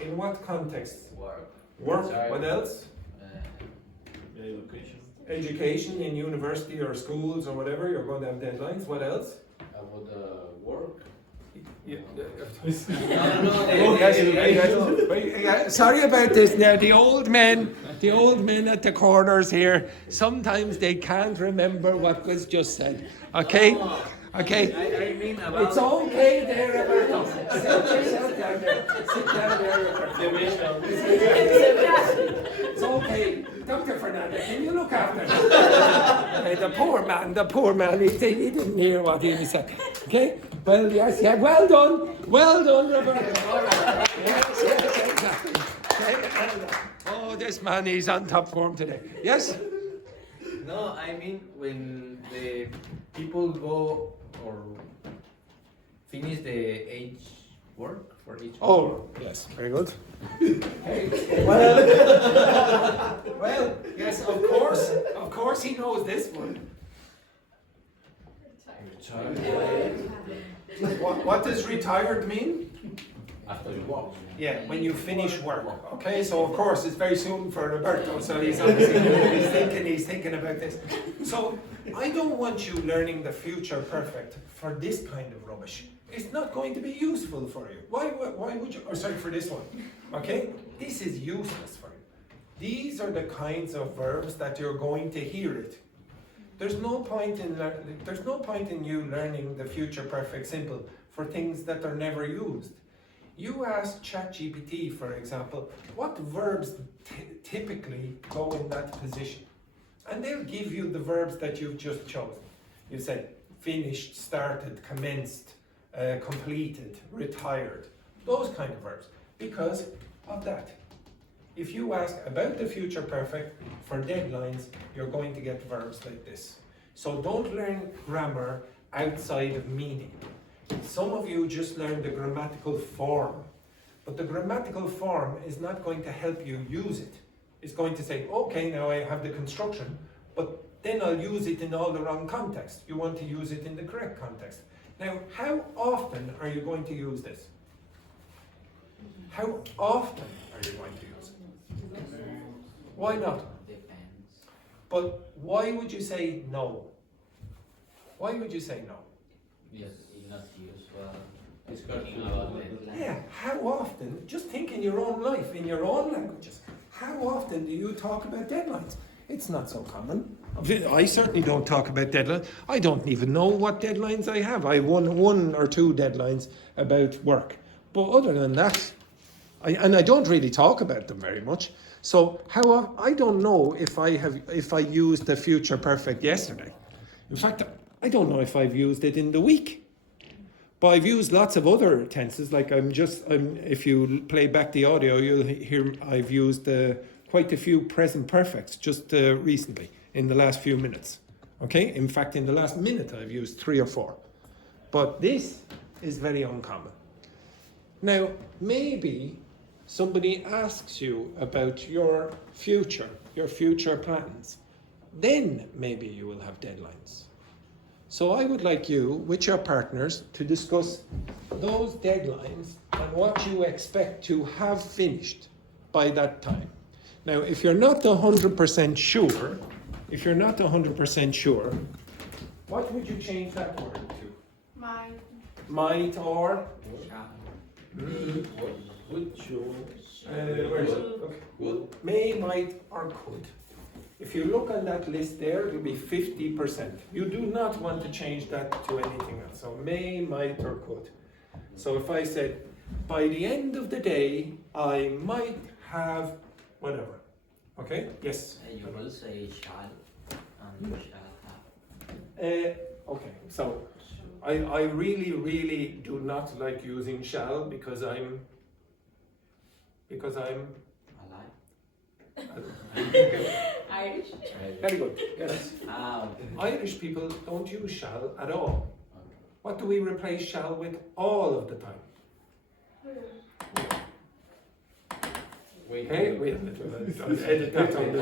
In what contexts? Work. What else? Education in university or schools or whatever, you're going to have deadlines. What else? About work. Sorry about this now. The old men at the corners here, sometimes they can't remember what was just said. Okay? Okay? I mean about It's okay there, Roberto. Sit down there. Sit down there, It's okay. Dr. Fernandez, can you look after him? The poor man, he didn't hear what he said. Okay? Well, yes, yeah, well done, Roberto. All right. Yes, exactly. Okay. Oh, this man is on top form today. Yes? No, I mean when the people go or finish the age work for each. Oh, yes, very good. Well, yes, of course he knows this one. What does retired mean? After you walk. Yeah, when you finish work. Okay, so of course it's very soon for Roberto, so he's obviously he's thinking about this. So I don't want you learning the future perfect for this kind of rubbish. It's not going to be useful for you. Why would you? Or sorry, for this one. Okay, this is useless for you. These are the kinds of verbs that you're going to hear it. There's no point in you learning the future perfect simple for things that are never used. You ask ChatGPT, for example, what verbs typically go in that position, and they'll give you the verbs that you've just chosen. You say finished, started, commenced, completed, retired, those kind of verbs, because of that. If you ask about the future perfect for deadlines, you're going to get verbs like this. So don't learn grammar outside of meaning. Some of you just learn the grammatical form, but the grammatical form is not going to help you use it. It's going to say, okay, now I have the construction, but then I'll use it in all the wrong context. You want to use it in the correct context. Now, how often are you going to use this? How often are you going to use it? Why not? Depends. But why would you say no? Why would you say no? Yes, it's not usual. It's Talking about it. Yeah, how often, just think in your own life, in your own languages, how often do you talk about deadlines? It's not so common. I certainly don't talk about deadlines. I don't even know what deadlines I have. I have one or two deadlines about work. But other than that, I don't really talk about them very much. So I don't know if I used the future perfect yesterday. In fact, I don't know if I've used it in the week. But I've used lots of other tenses. Like if you play back the audio, you'll hear I've used quite a few present perfects just recently in the last few minutes. Okay. In fact, in the last minute, I've used 3 or 4. But this is very uncommon. Now, maybe somebody asks you about your future plans, then maybe you will have deadlines. So I would like you, with your partners, to discuss those deadlines and what you expect to have finished by that time. Now, if you're not 100% sure, what would you change that word to? Might or? Would you? Where is it? Okay. May, might, or could. If you look on that list there, it will be 50%. You do not want to change that to anything else. So may, might, or could. So if I said, by the end of the day, I might have whatever. Okay? Yes? You will say shall, and you shall have. Okay, so I really do not like using shall because I'm Irish. very good. Yes. Irish people don't use shall at all. What do we replace shall with all of the time? Wait. Hey, wait a minute. I'll edit that on the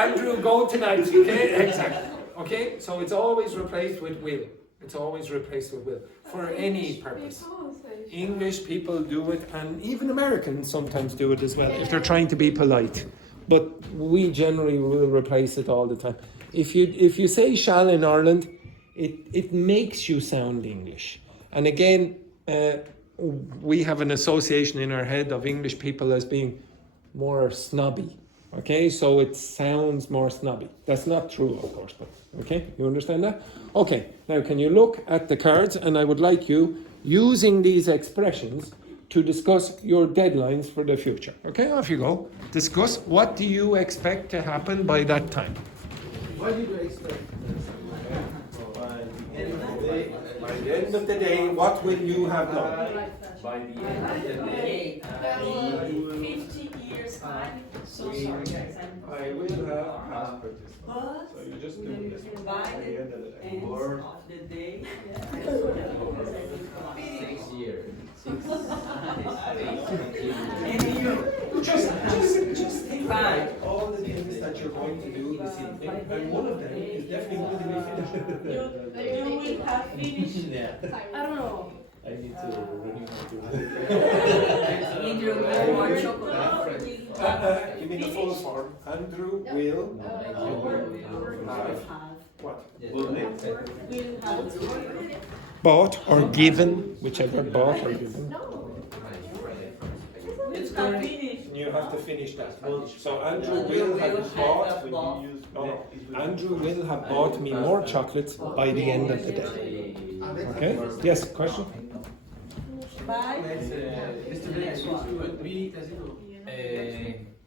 Andrew, go tonight. Okay, exactly. Okay, so it's always replaced with will. It's always replaced with will for any purpose. English people do it, and even Americans sometimes do it as well if they're trying to be polite. But we generally will replace it all the time. If you say shall in Ireland, it makes you sound English. And again, we have an association in our head of English people as being more snobby. Okay, so it sounds more snobby. That's not true, of course, but okay, you understand that? Okay, now can you look at the cards, and I would like you, using these expressions, to discuss your deadlines for the future. Okay, off you go. Discuss what do you expect to happen by that time. What do you expect? By the end of the day, what will you have done? By the end of the day, 50 years time. So sorry guys, I will have So you just do this one by the end of the day. End of the day. 6 years. Just think about all the things that you're going to do this evening, and one of them is definitely going to be finished. you will have finished. I don't know. I need to learn how to. Andrew, more chocolate. You mean the full form? Andrew will have what? Will have Bought or given, whichever bought or given. It's not finished. You have to finish that. So Andrew will have bought. No, Andrew will have bought me more chocolates by the end of the day. Okay? Yes, question? Bye. Could be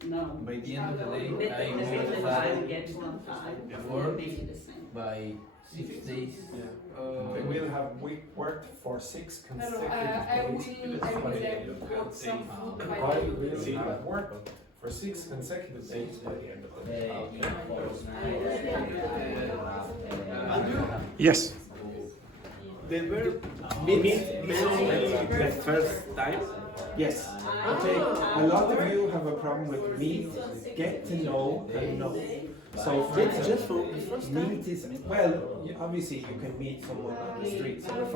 No. by the end of the day, The I same will five have gets 1 5. work The same. by 6 days. I will have worked for 6 consecutive I will days. put some food by I the will have worked for 6 consecutive days by the end of the day. Yes. The verb meet the first time. Yes. Okay. A lot of you have a problem with meet, get to know, and know. So It's just for the first time. meet is well. Obviously, you can meet someone on the street. So if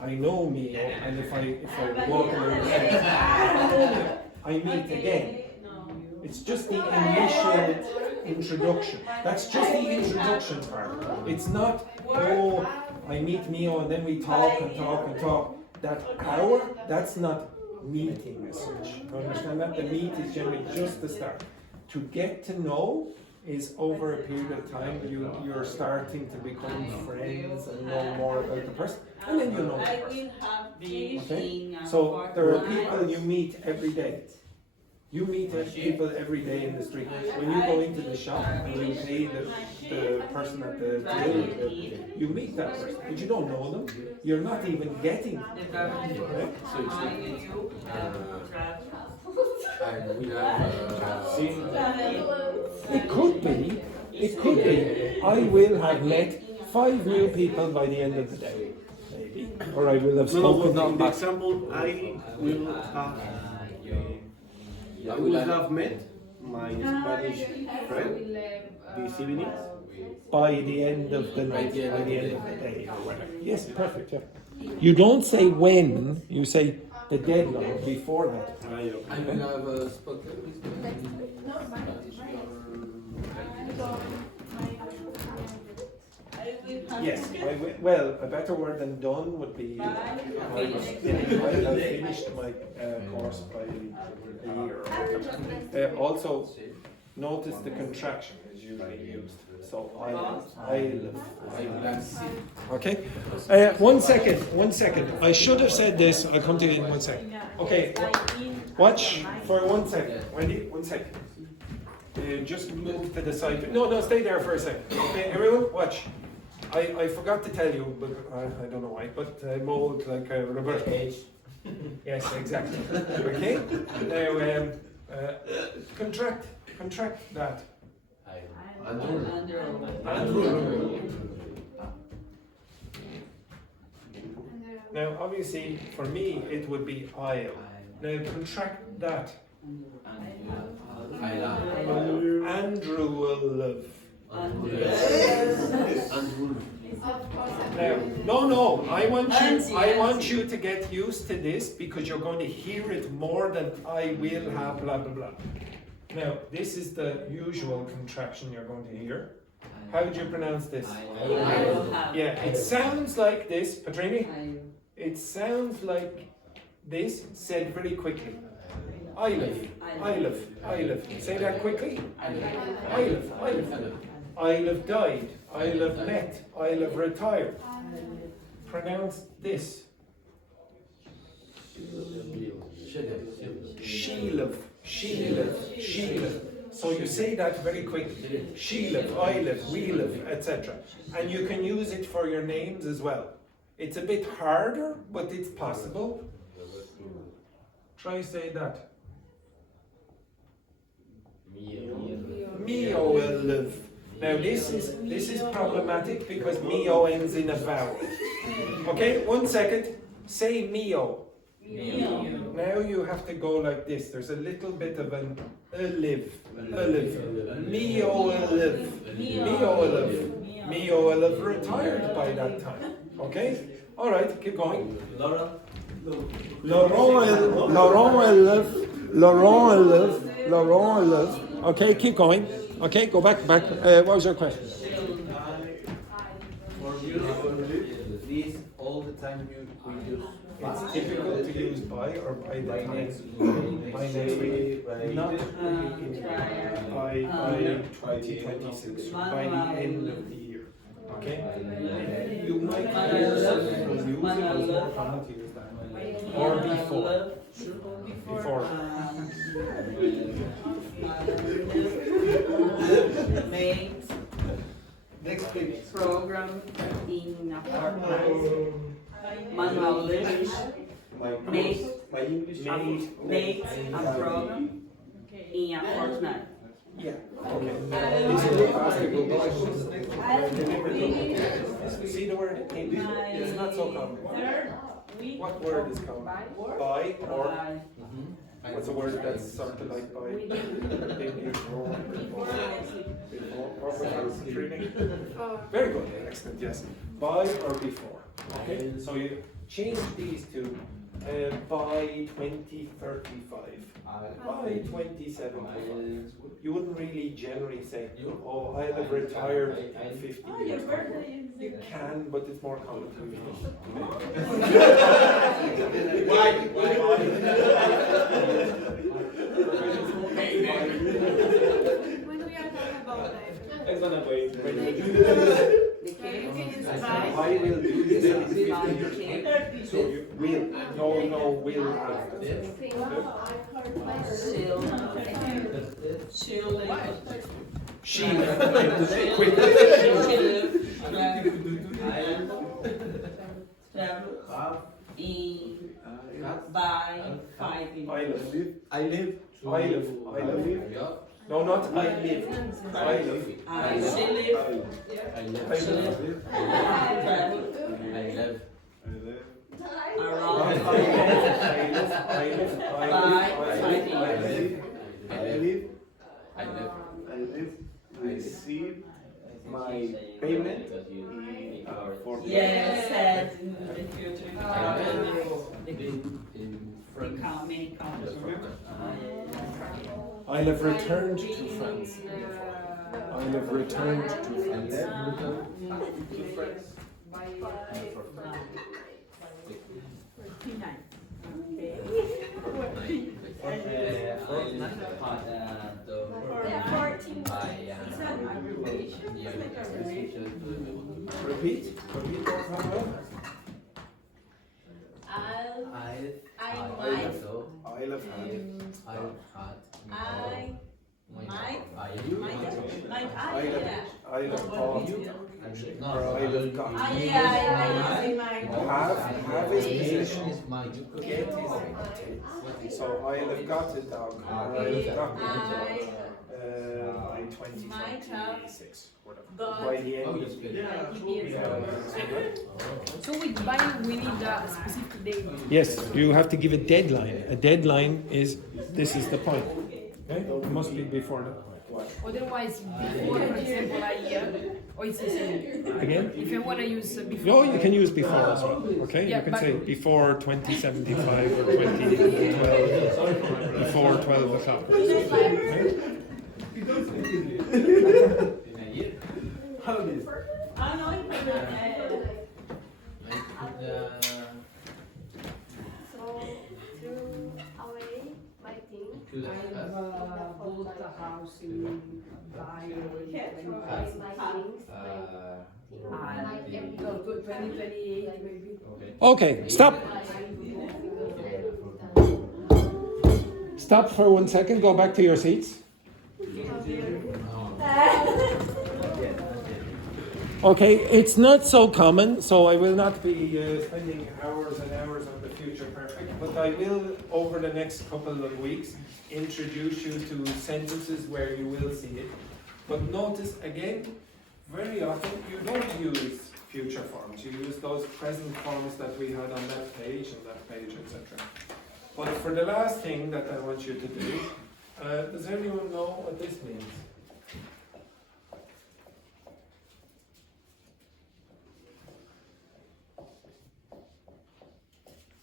I know me, and if I walk around the street, I meet again. It's just the initial introduction. That's just the introduction part. It's not, oh, I meet Mio and then we talk and talk and talk. That hour, that's not meeting as such. You understand that? The meet is generally just the start. To get to know is over a period of time. You're starting to become friends and know more about the person. And then you know the I person. will have Okay? finished. So there are people you meet every day. You meet people every day in the street. When you go into the shop and you pay the person at the till, you meet that person, but you don't know them. You're not even getting them. Okay? So it's I will I will have See, it could be, I will have met 5 new people by the end of the day. Maybe. or I will have spoken. No, in the example, I will have, met my Spanish friend this evening. By the end of the night, by the end of the day, or whatever. Yes, perfect. Yeah. You don't say when, you say the deadline before that. I will have spoken with Yes, well, a better word than done would be I have finished my course by a year. Or whatever. Also, notice the contraction is usually used. So I okay. 1 second, 1 second. I should have said this. I'll come to you in 1 second. Okay, watch for 1 second. Wendy, 1 second. Just move to the side. No, stay there for a second. Okay, everyone, watch. I forgot to tell you, but I don't know why, but I mold like a rubber. Yes, exactly. Okay? Now, contract that. Now, obviously, for me, it would be I'll. Now, contract that. Andrew will live. Now, no. I want you to get used to this because you're going to hear it more than I will have blah blah blah. Now, this is the usual contraction you're going to hear. How do you pronounce this? Yeah, it sounds like this, Patrine. It sounds like this said very quickly. I live. Say that quickly. I live. I'll have died, I'll have met, I'll have retired. Pronounce this. She live. So you say that very quickly. She live, I live, we live, etc. And you can use it for your names as well. It's a bit harder, but it's possible. Try say that. Mio will live. Now this is problematic because mio ends in a vowel. Okay, 1 second. Say mio. Now you have to go like this. There's a little bit of an live. Mio will live. Mio will have retired by that time. Okay? Alright, keep going. Laurent will live. Okay, keep going. Okay, go back. What was your question? For you, this all the time we use. It's difficult to use by or by the next week. Not by 2026, by the end of the year. Okay? You might use it, but it's more common to use that. Or before. Made Next page. program in a fortnight. Manual English. Made My English. made a program in a fortnight. Yeah. Okay. These are the practical questions. See the word in? It's not so common. What word is common? By or? What's a word that's something like by? Very good, excellent, yes. By or before. Okay, so you change these to by 2035, by 2070. You wouldn't really generally say, oh, I'll have retired in 50 years. You can, but it's more common to use. Why? When we are talking about It's gonna wait. I will do this in 50 years. So you will, no, will after. She quick. By 5 years. I live. No, not I live. I live. I live. I love. Travel. I love. Around receive my payment in fortnight. yes, and in the future. Many countries, remember? I'll have returned to France. I'll have returned to France. Repeat. Repeat that, Manuel. I'll have had. I'll have bought. Or I'll have got. Have his position. Get his. So I'll have got a dog. Or I'll have got a dog. By 2026. By the end of the year. So with buying, we need a specific date. Yes, you have to give a deadline. A deadline is, this is the point. Okay? It must be before that. Otherwise, before, for example, a year, or it's the same. Again? If I want to use before. No, you can use before as well. Okay? Yeah, You can but- say before 2075 or 2012. Before 12 o'clock. Okay? How is So, threw away my things. Bought a house in Dubai. My things. 2028 maybe. Okay, stop. Stop for 1 second. Go back to your seats. Okay, it's not so common, so I will not be spending hours and hours on the future perfect, but I will, over the next couple of weeks, introduce you to sentences where you will see it. But notice again, very often you don't use future forms, you use those present forms that we had on that page, etc. But for the last thing that I want you to do, does anyone know what this means?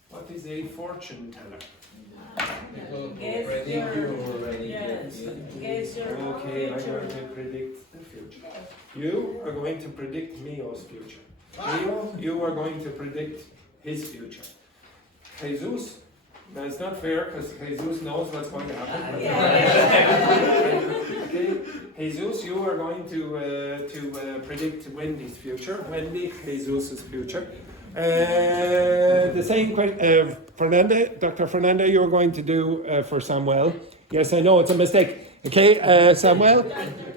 What is a fortune teller? Guess your Okay, I'm future. going to predict the future. You are going to predict Mio's future. Mio, you are going to predict his future. Jesus, now it's not fair because Jesus knows what's going to happen. Okay, Jesus, you are going to predict Wendy's future. Wendy, Jesus' future. The same question, Fernanda, Dr. Fernanda, you're going to do for Samuel. Yes, I know it's a mistake. Okay, Samuel,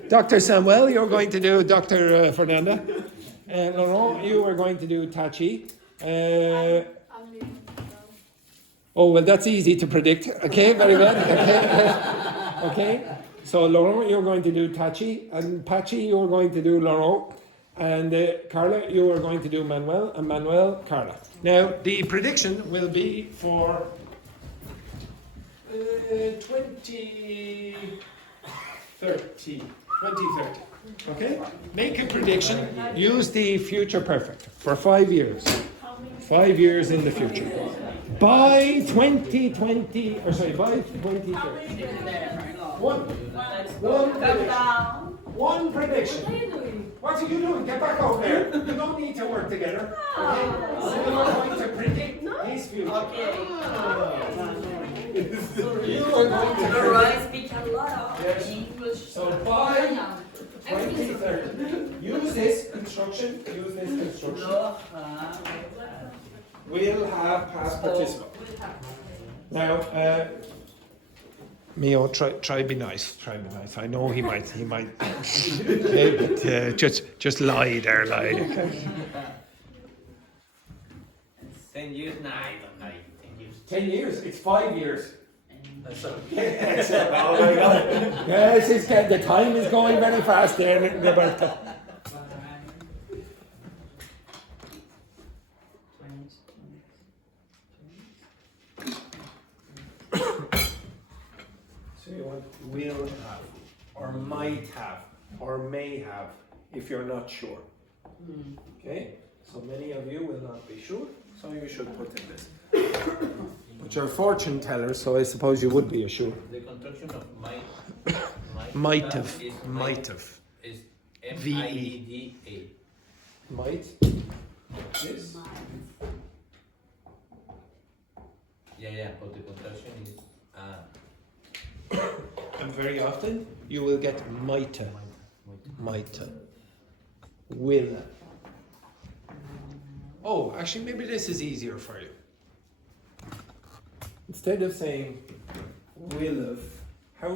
Dr. Samuel, you're going to do Dr. Fernanda. Laurent, you are going to do Tachi. Oh, well, that's easy to predict. Okay, very good. Okay, okay. So Laurent, you're going to do Tachi, and Pachi, you're going to do Laurent. And Carla, you are going to do Manuel, and Manuel, Carla. Now, the prediction will be for 2030. Okay? Make a prediction. Use the future perfect for 5 years. 5 years in the future. By 2020, or sorry, by 2030. One prediction. What are you doing? Get back over there. You don't need to work together. Okay? So you're going to predict his future. You are going to predict. Speak a lot of English. So by 2030, use this construction. We'll have past participle. Now, Mio, try be nice. Try be nice. I know he might. Okay, but just lie there, lie. Okay. 10 years? No, I don't know. 10 years. 10 years. It's 5 years. Yes, oh my God. Yes, the time is going very fast there, Roberta. want will have, or might have, or may have, if you're not sure. Okay? So many of you will not be sure, so you should put in this. But you're a fortune teller, so I suppose you would be sure. The construction of Might have. is Might have. is V-E. MIDDA. Might. This. Yeah, but the construction is And very often you will get might have. Might have. Will. Oh, actually, maybe this is easier for you. Instead of saying will have, how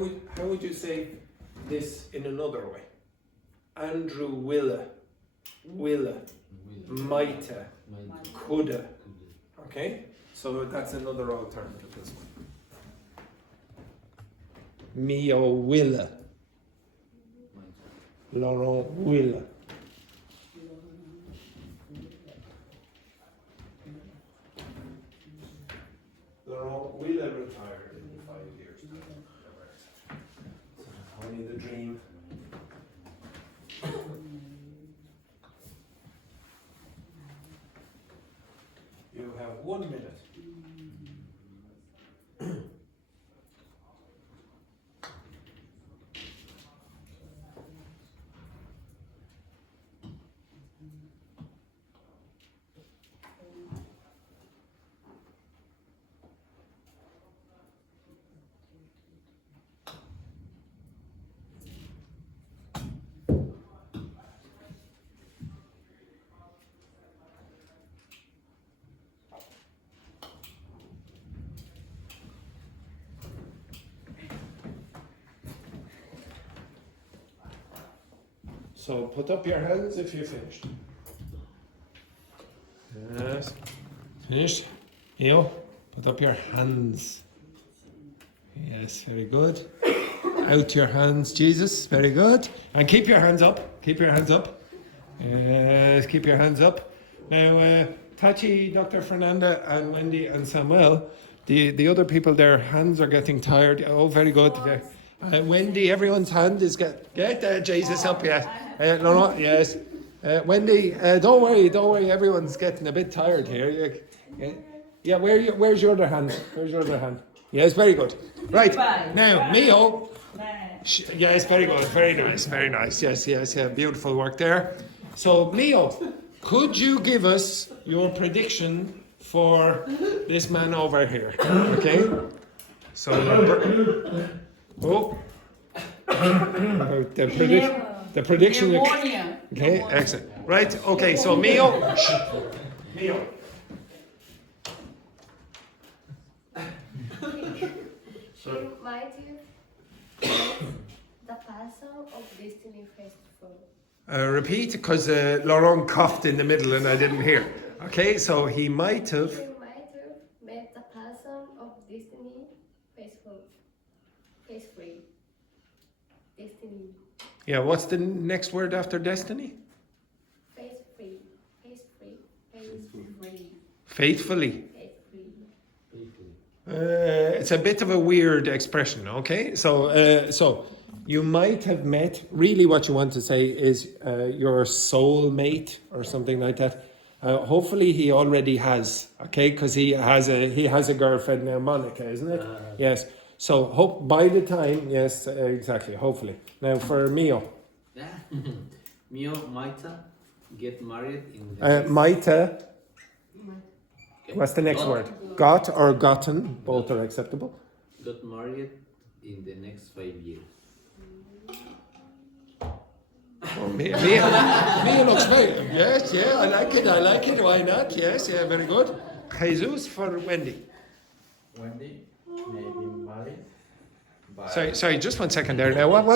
would you say this in another way? Andrew willa, mighta, coulda. Okay, so that's another alternative as well. Mio willa, Laurent willa. Laurent will retire in 5 years' time. So only the dream. You have 1 minute. So put up your hands if you're finished. Yes. Finished? Eo, put up your hands. Yes, very good. Out your hands, Jesus. Very good. And keep your hands up. Keep your hands up. Yes, keep your hands up. Now, Tachi, Dr. Fernanda, and Wendy, and Samuel, the other people, their hands are getting tired. Oh, very good. Wendy, everyone's hand is get Jesus up, yes. No, yes. Wendy, don't worry, everyone's getting a bit tired here. Yeah, where's your other hand? Where's your other hand? Yes, very good. Right, now, Mio. Yes, very good, very nice. Yes, yeah, beautiful work there. So, Mio, could you give us your prediction for this man over here? Okay? So, the prediction. Okay, excellent. Right, okay, so Mio. Mio. You might use the parcel of Destiny Festival. Repeat, because Laurent coughed in the middle and I didn't hear. Okay, so he might have. You might have met the person of Destiny Festival. Phase 3. Destiny. Yeah, what's the next word after destiny? Phase 3. Phase 3. Phase 3. Faithfully. Phase 3. It's a bit of a weird expression, okay? So you might have met, really what you want to say is your soulmate or something like that. Hopefully he already has, okay? Because he has a girlfriend now, Monica, isn't it? Yes. So hope by the time, yes, exactly, hopefully. Now for Mio. Yeah. Mio might get married in the Maita, Okay. what's the next word? Got or gotten, both are acceptable. Got married in the next 5 years. Oh, Mia looks very, yes, yeah, I like it, why not? Yes, yeah, very good. Jesus for Wendy. Wendy may be married by... Sorry, just 1 second there now. What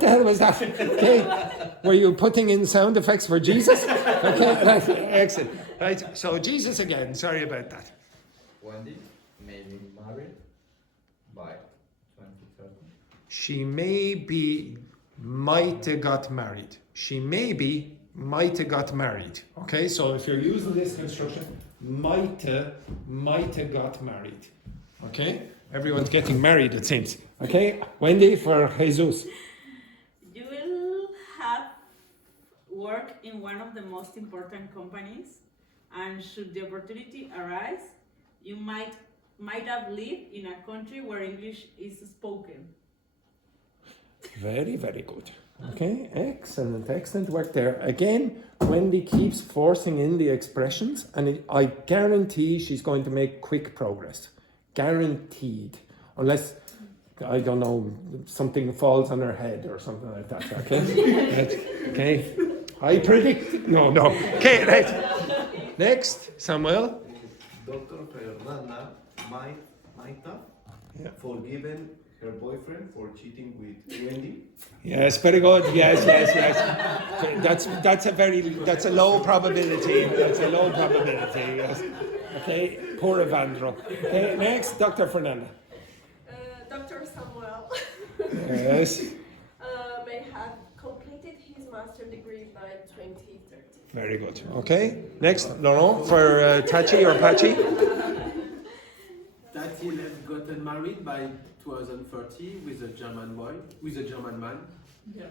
the hell was that? Okay, were you putting in sound effects for Jesus? Okay, right, excellent. Right, so Jesus again, sorry about that. Wendy may be married by 2030. She might have got married. She might have got married. Okay, so if you're using this construction, might have got married. Okay? Everyone's getting married, it seems. Okay? Wendy for Jesus. You will have work in one of the most important companies, and should the opportunity arise, you might have lived in a country where English is spoken. Very, very good. Okay, excellent work there. Again, Wendy keeps forcing in the expressions, and I guarantee she's going to make quick progress. Guaranteed. Unless, I don't know, something falls on her head or something like that. Okay? Okay. I predict. No. Okay, right. Next, Samuel. Dr. Fernanda might have forgiven her boyfriend for cheating with Wendy. Yes, very good. Yes. That's a low probability. That's a low probability. Yes. Okay. Poor Evandro. Okay. Next, Dr. Fernanda. Dr. Samuel Yes. may have completed his master's degree by 2030. Very good. Okay. Next, Laurent for Tachi or Pachi. Tati have gotten married by 2030 with a German boy, with a German man. Yeah.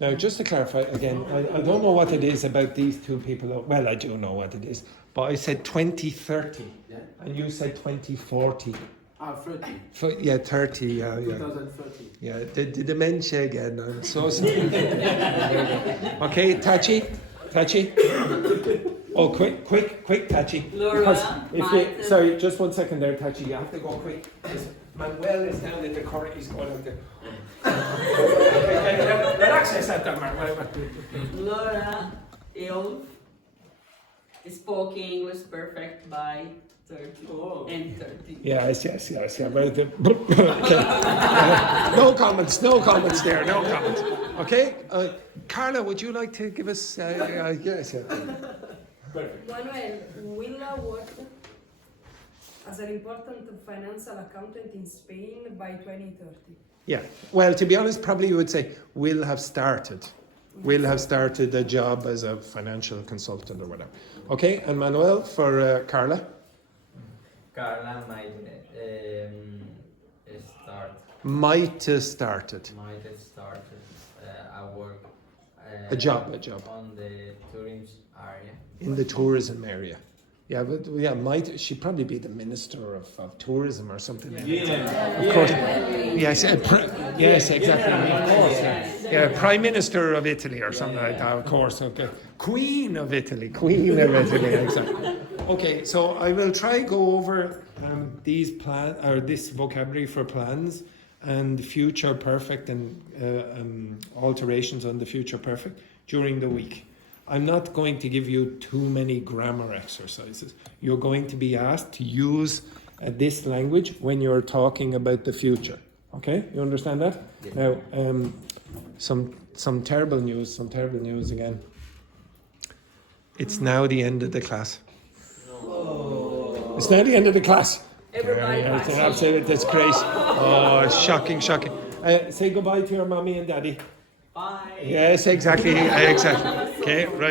Now, just to clarify again, I don't know what it is about these two people. Well, I do know what it is, but I said 2030, Yeah. and you said 2040. 30. Yeah, 30. Yeah. 2030. Yeah, the dementia again. I'm so sorry. Okay, Tachi. Oh, quick, Tachi. Laura, Sorry, just 1 second there, Tachi. You have to go quick. Manuel is down in the corner. He's going out there. Relax yourself there, Manuel. Laura Ilf spoke English perfect by 30 and 30. Yes. Yeah, but okay. No comments there. No comments. Okay, Carla, would you like to give us? Yes. Yeah. Manuel will work as an important financial accountant in Spain by 2030. Yeah. Well, to be honest, probably you would say will have started a job as a financial consultant or whatever. Okay, and Manuel for Carla. Carla might start. Might have started A work. a job On the tourism area. in the tourism area. Yeah, but might she probably be the minister of tourism or something like that? Of course. Yes, yes, exactly. Of course. Yeah, Prime Minister of Italy or something like that. Of course. Okay. Queen of Italy. Exactly. Okay, so I will try go over this vocabulary for plans and future perfect and alterations on the future perfect during the week. I'm not going to give you too many grammar exercises. You're going to be asked to use this language when you're talking about the future. Okay, you understand that? Yes. Now, some terrible news again. It's now the end of the class. It's now the end of the class. Everybody It's an absolute disgrace. Oh, shocking. Say goodbye to your mommy and daddy. Bye. Yes, exactly. Okay, right.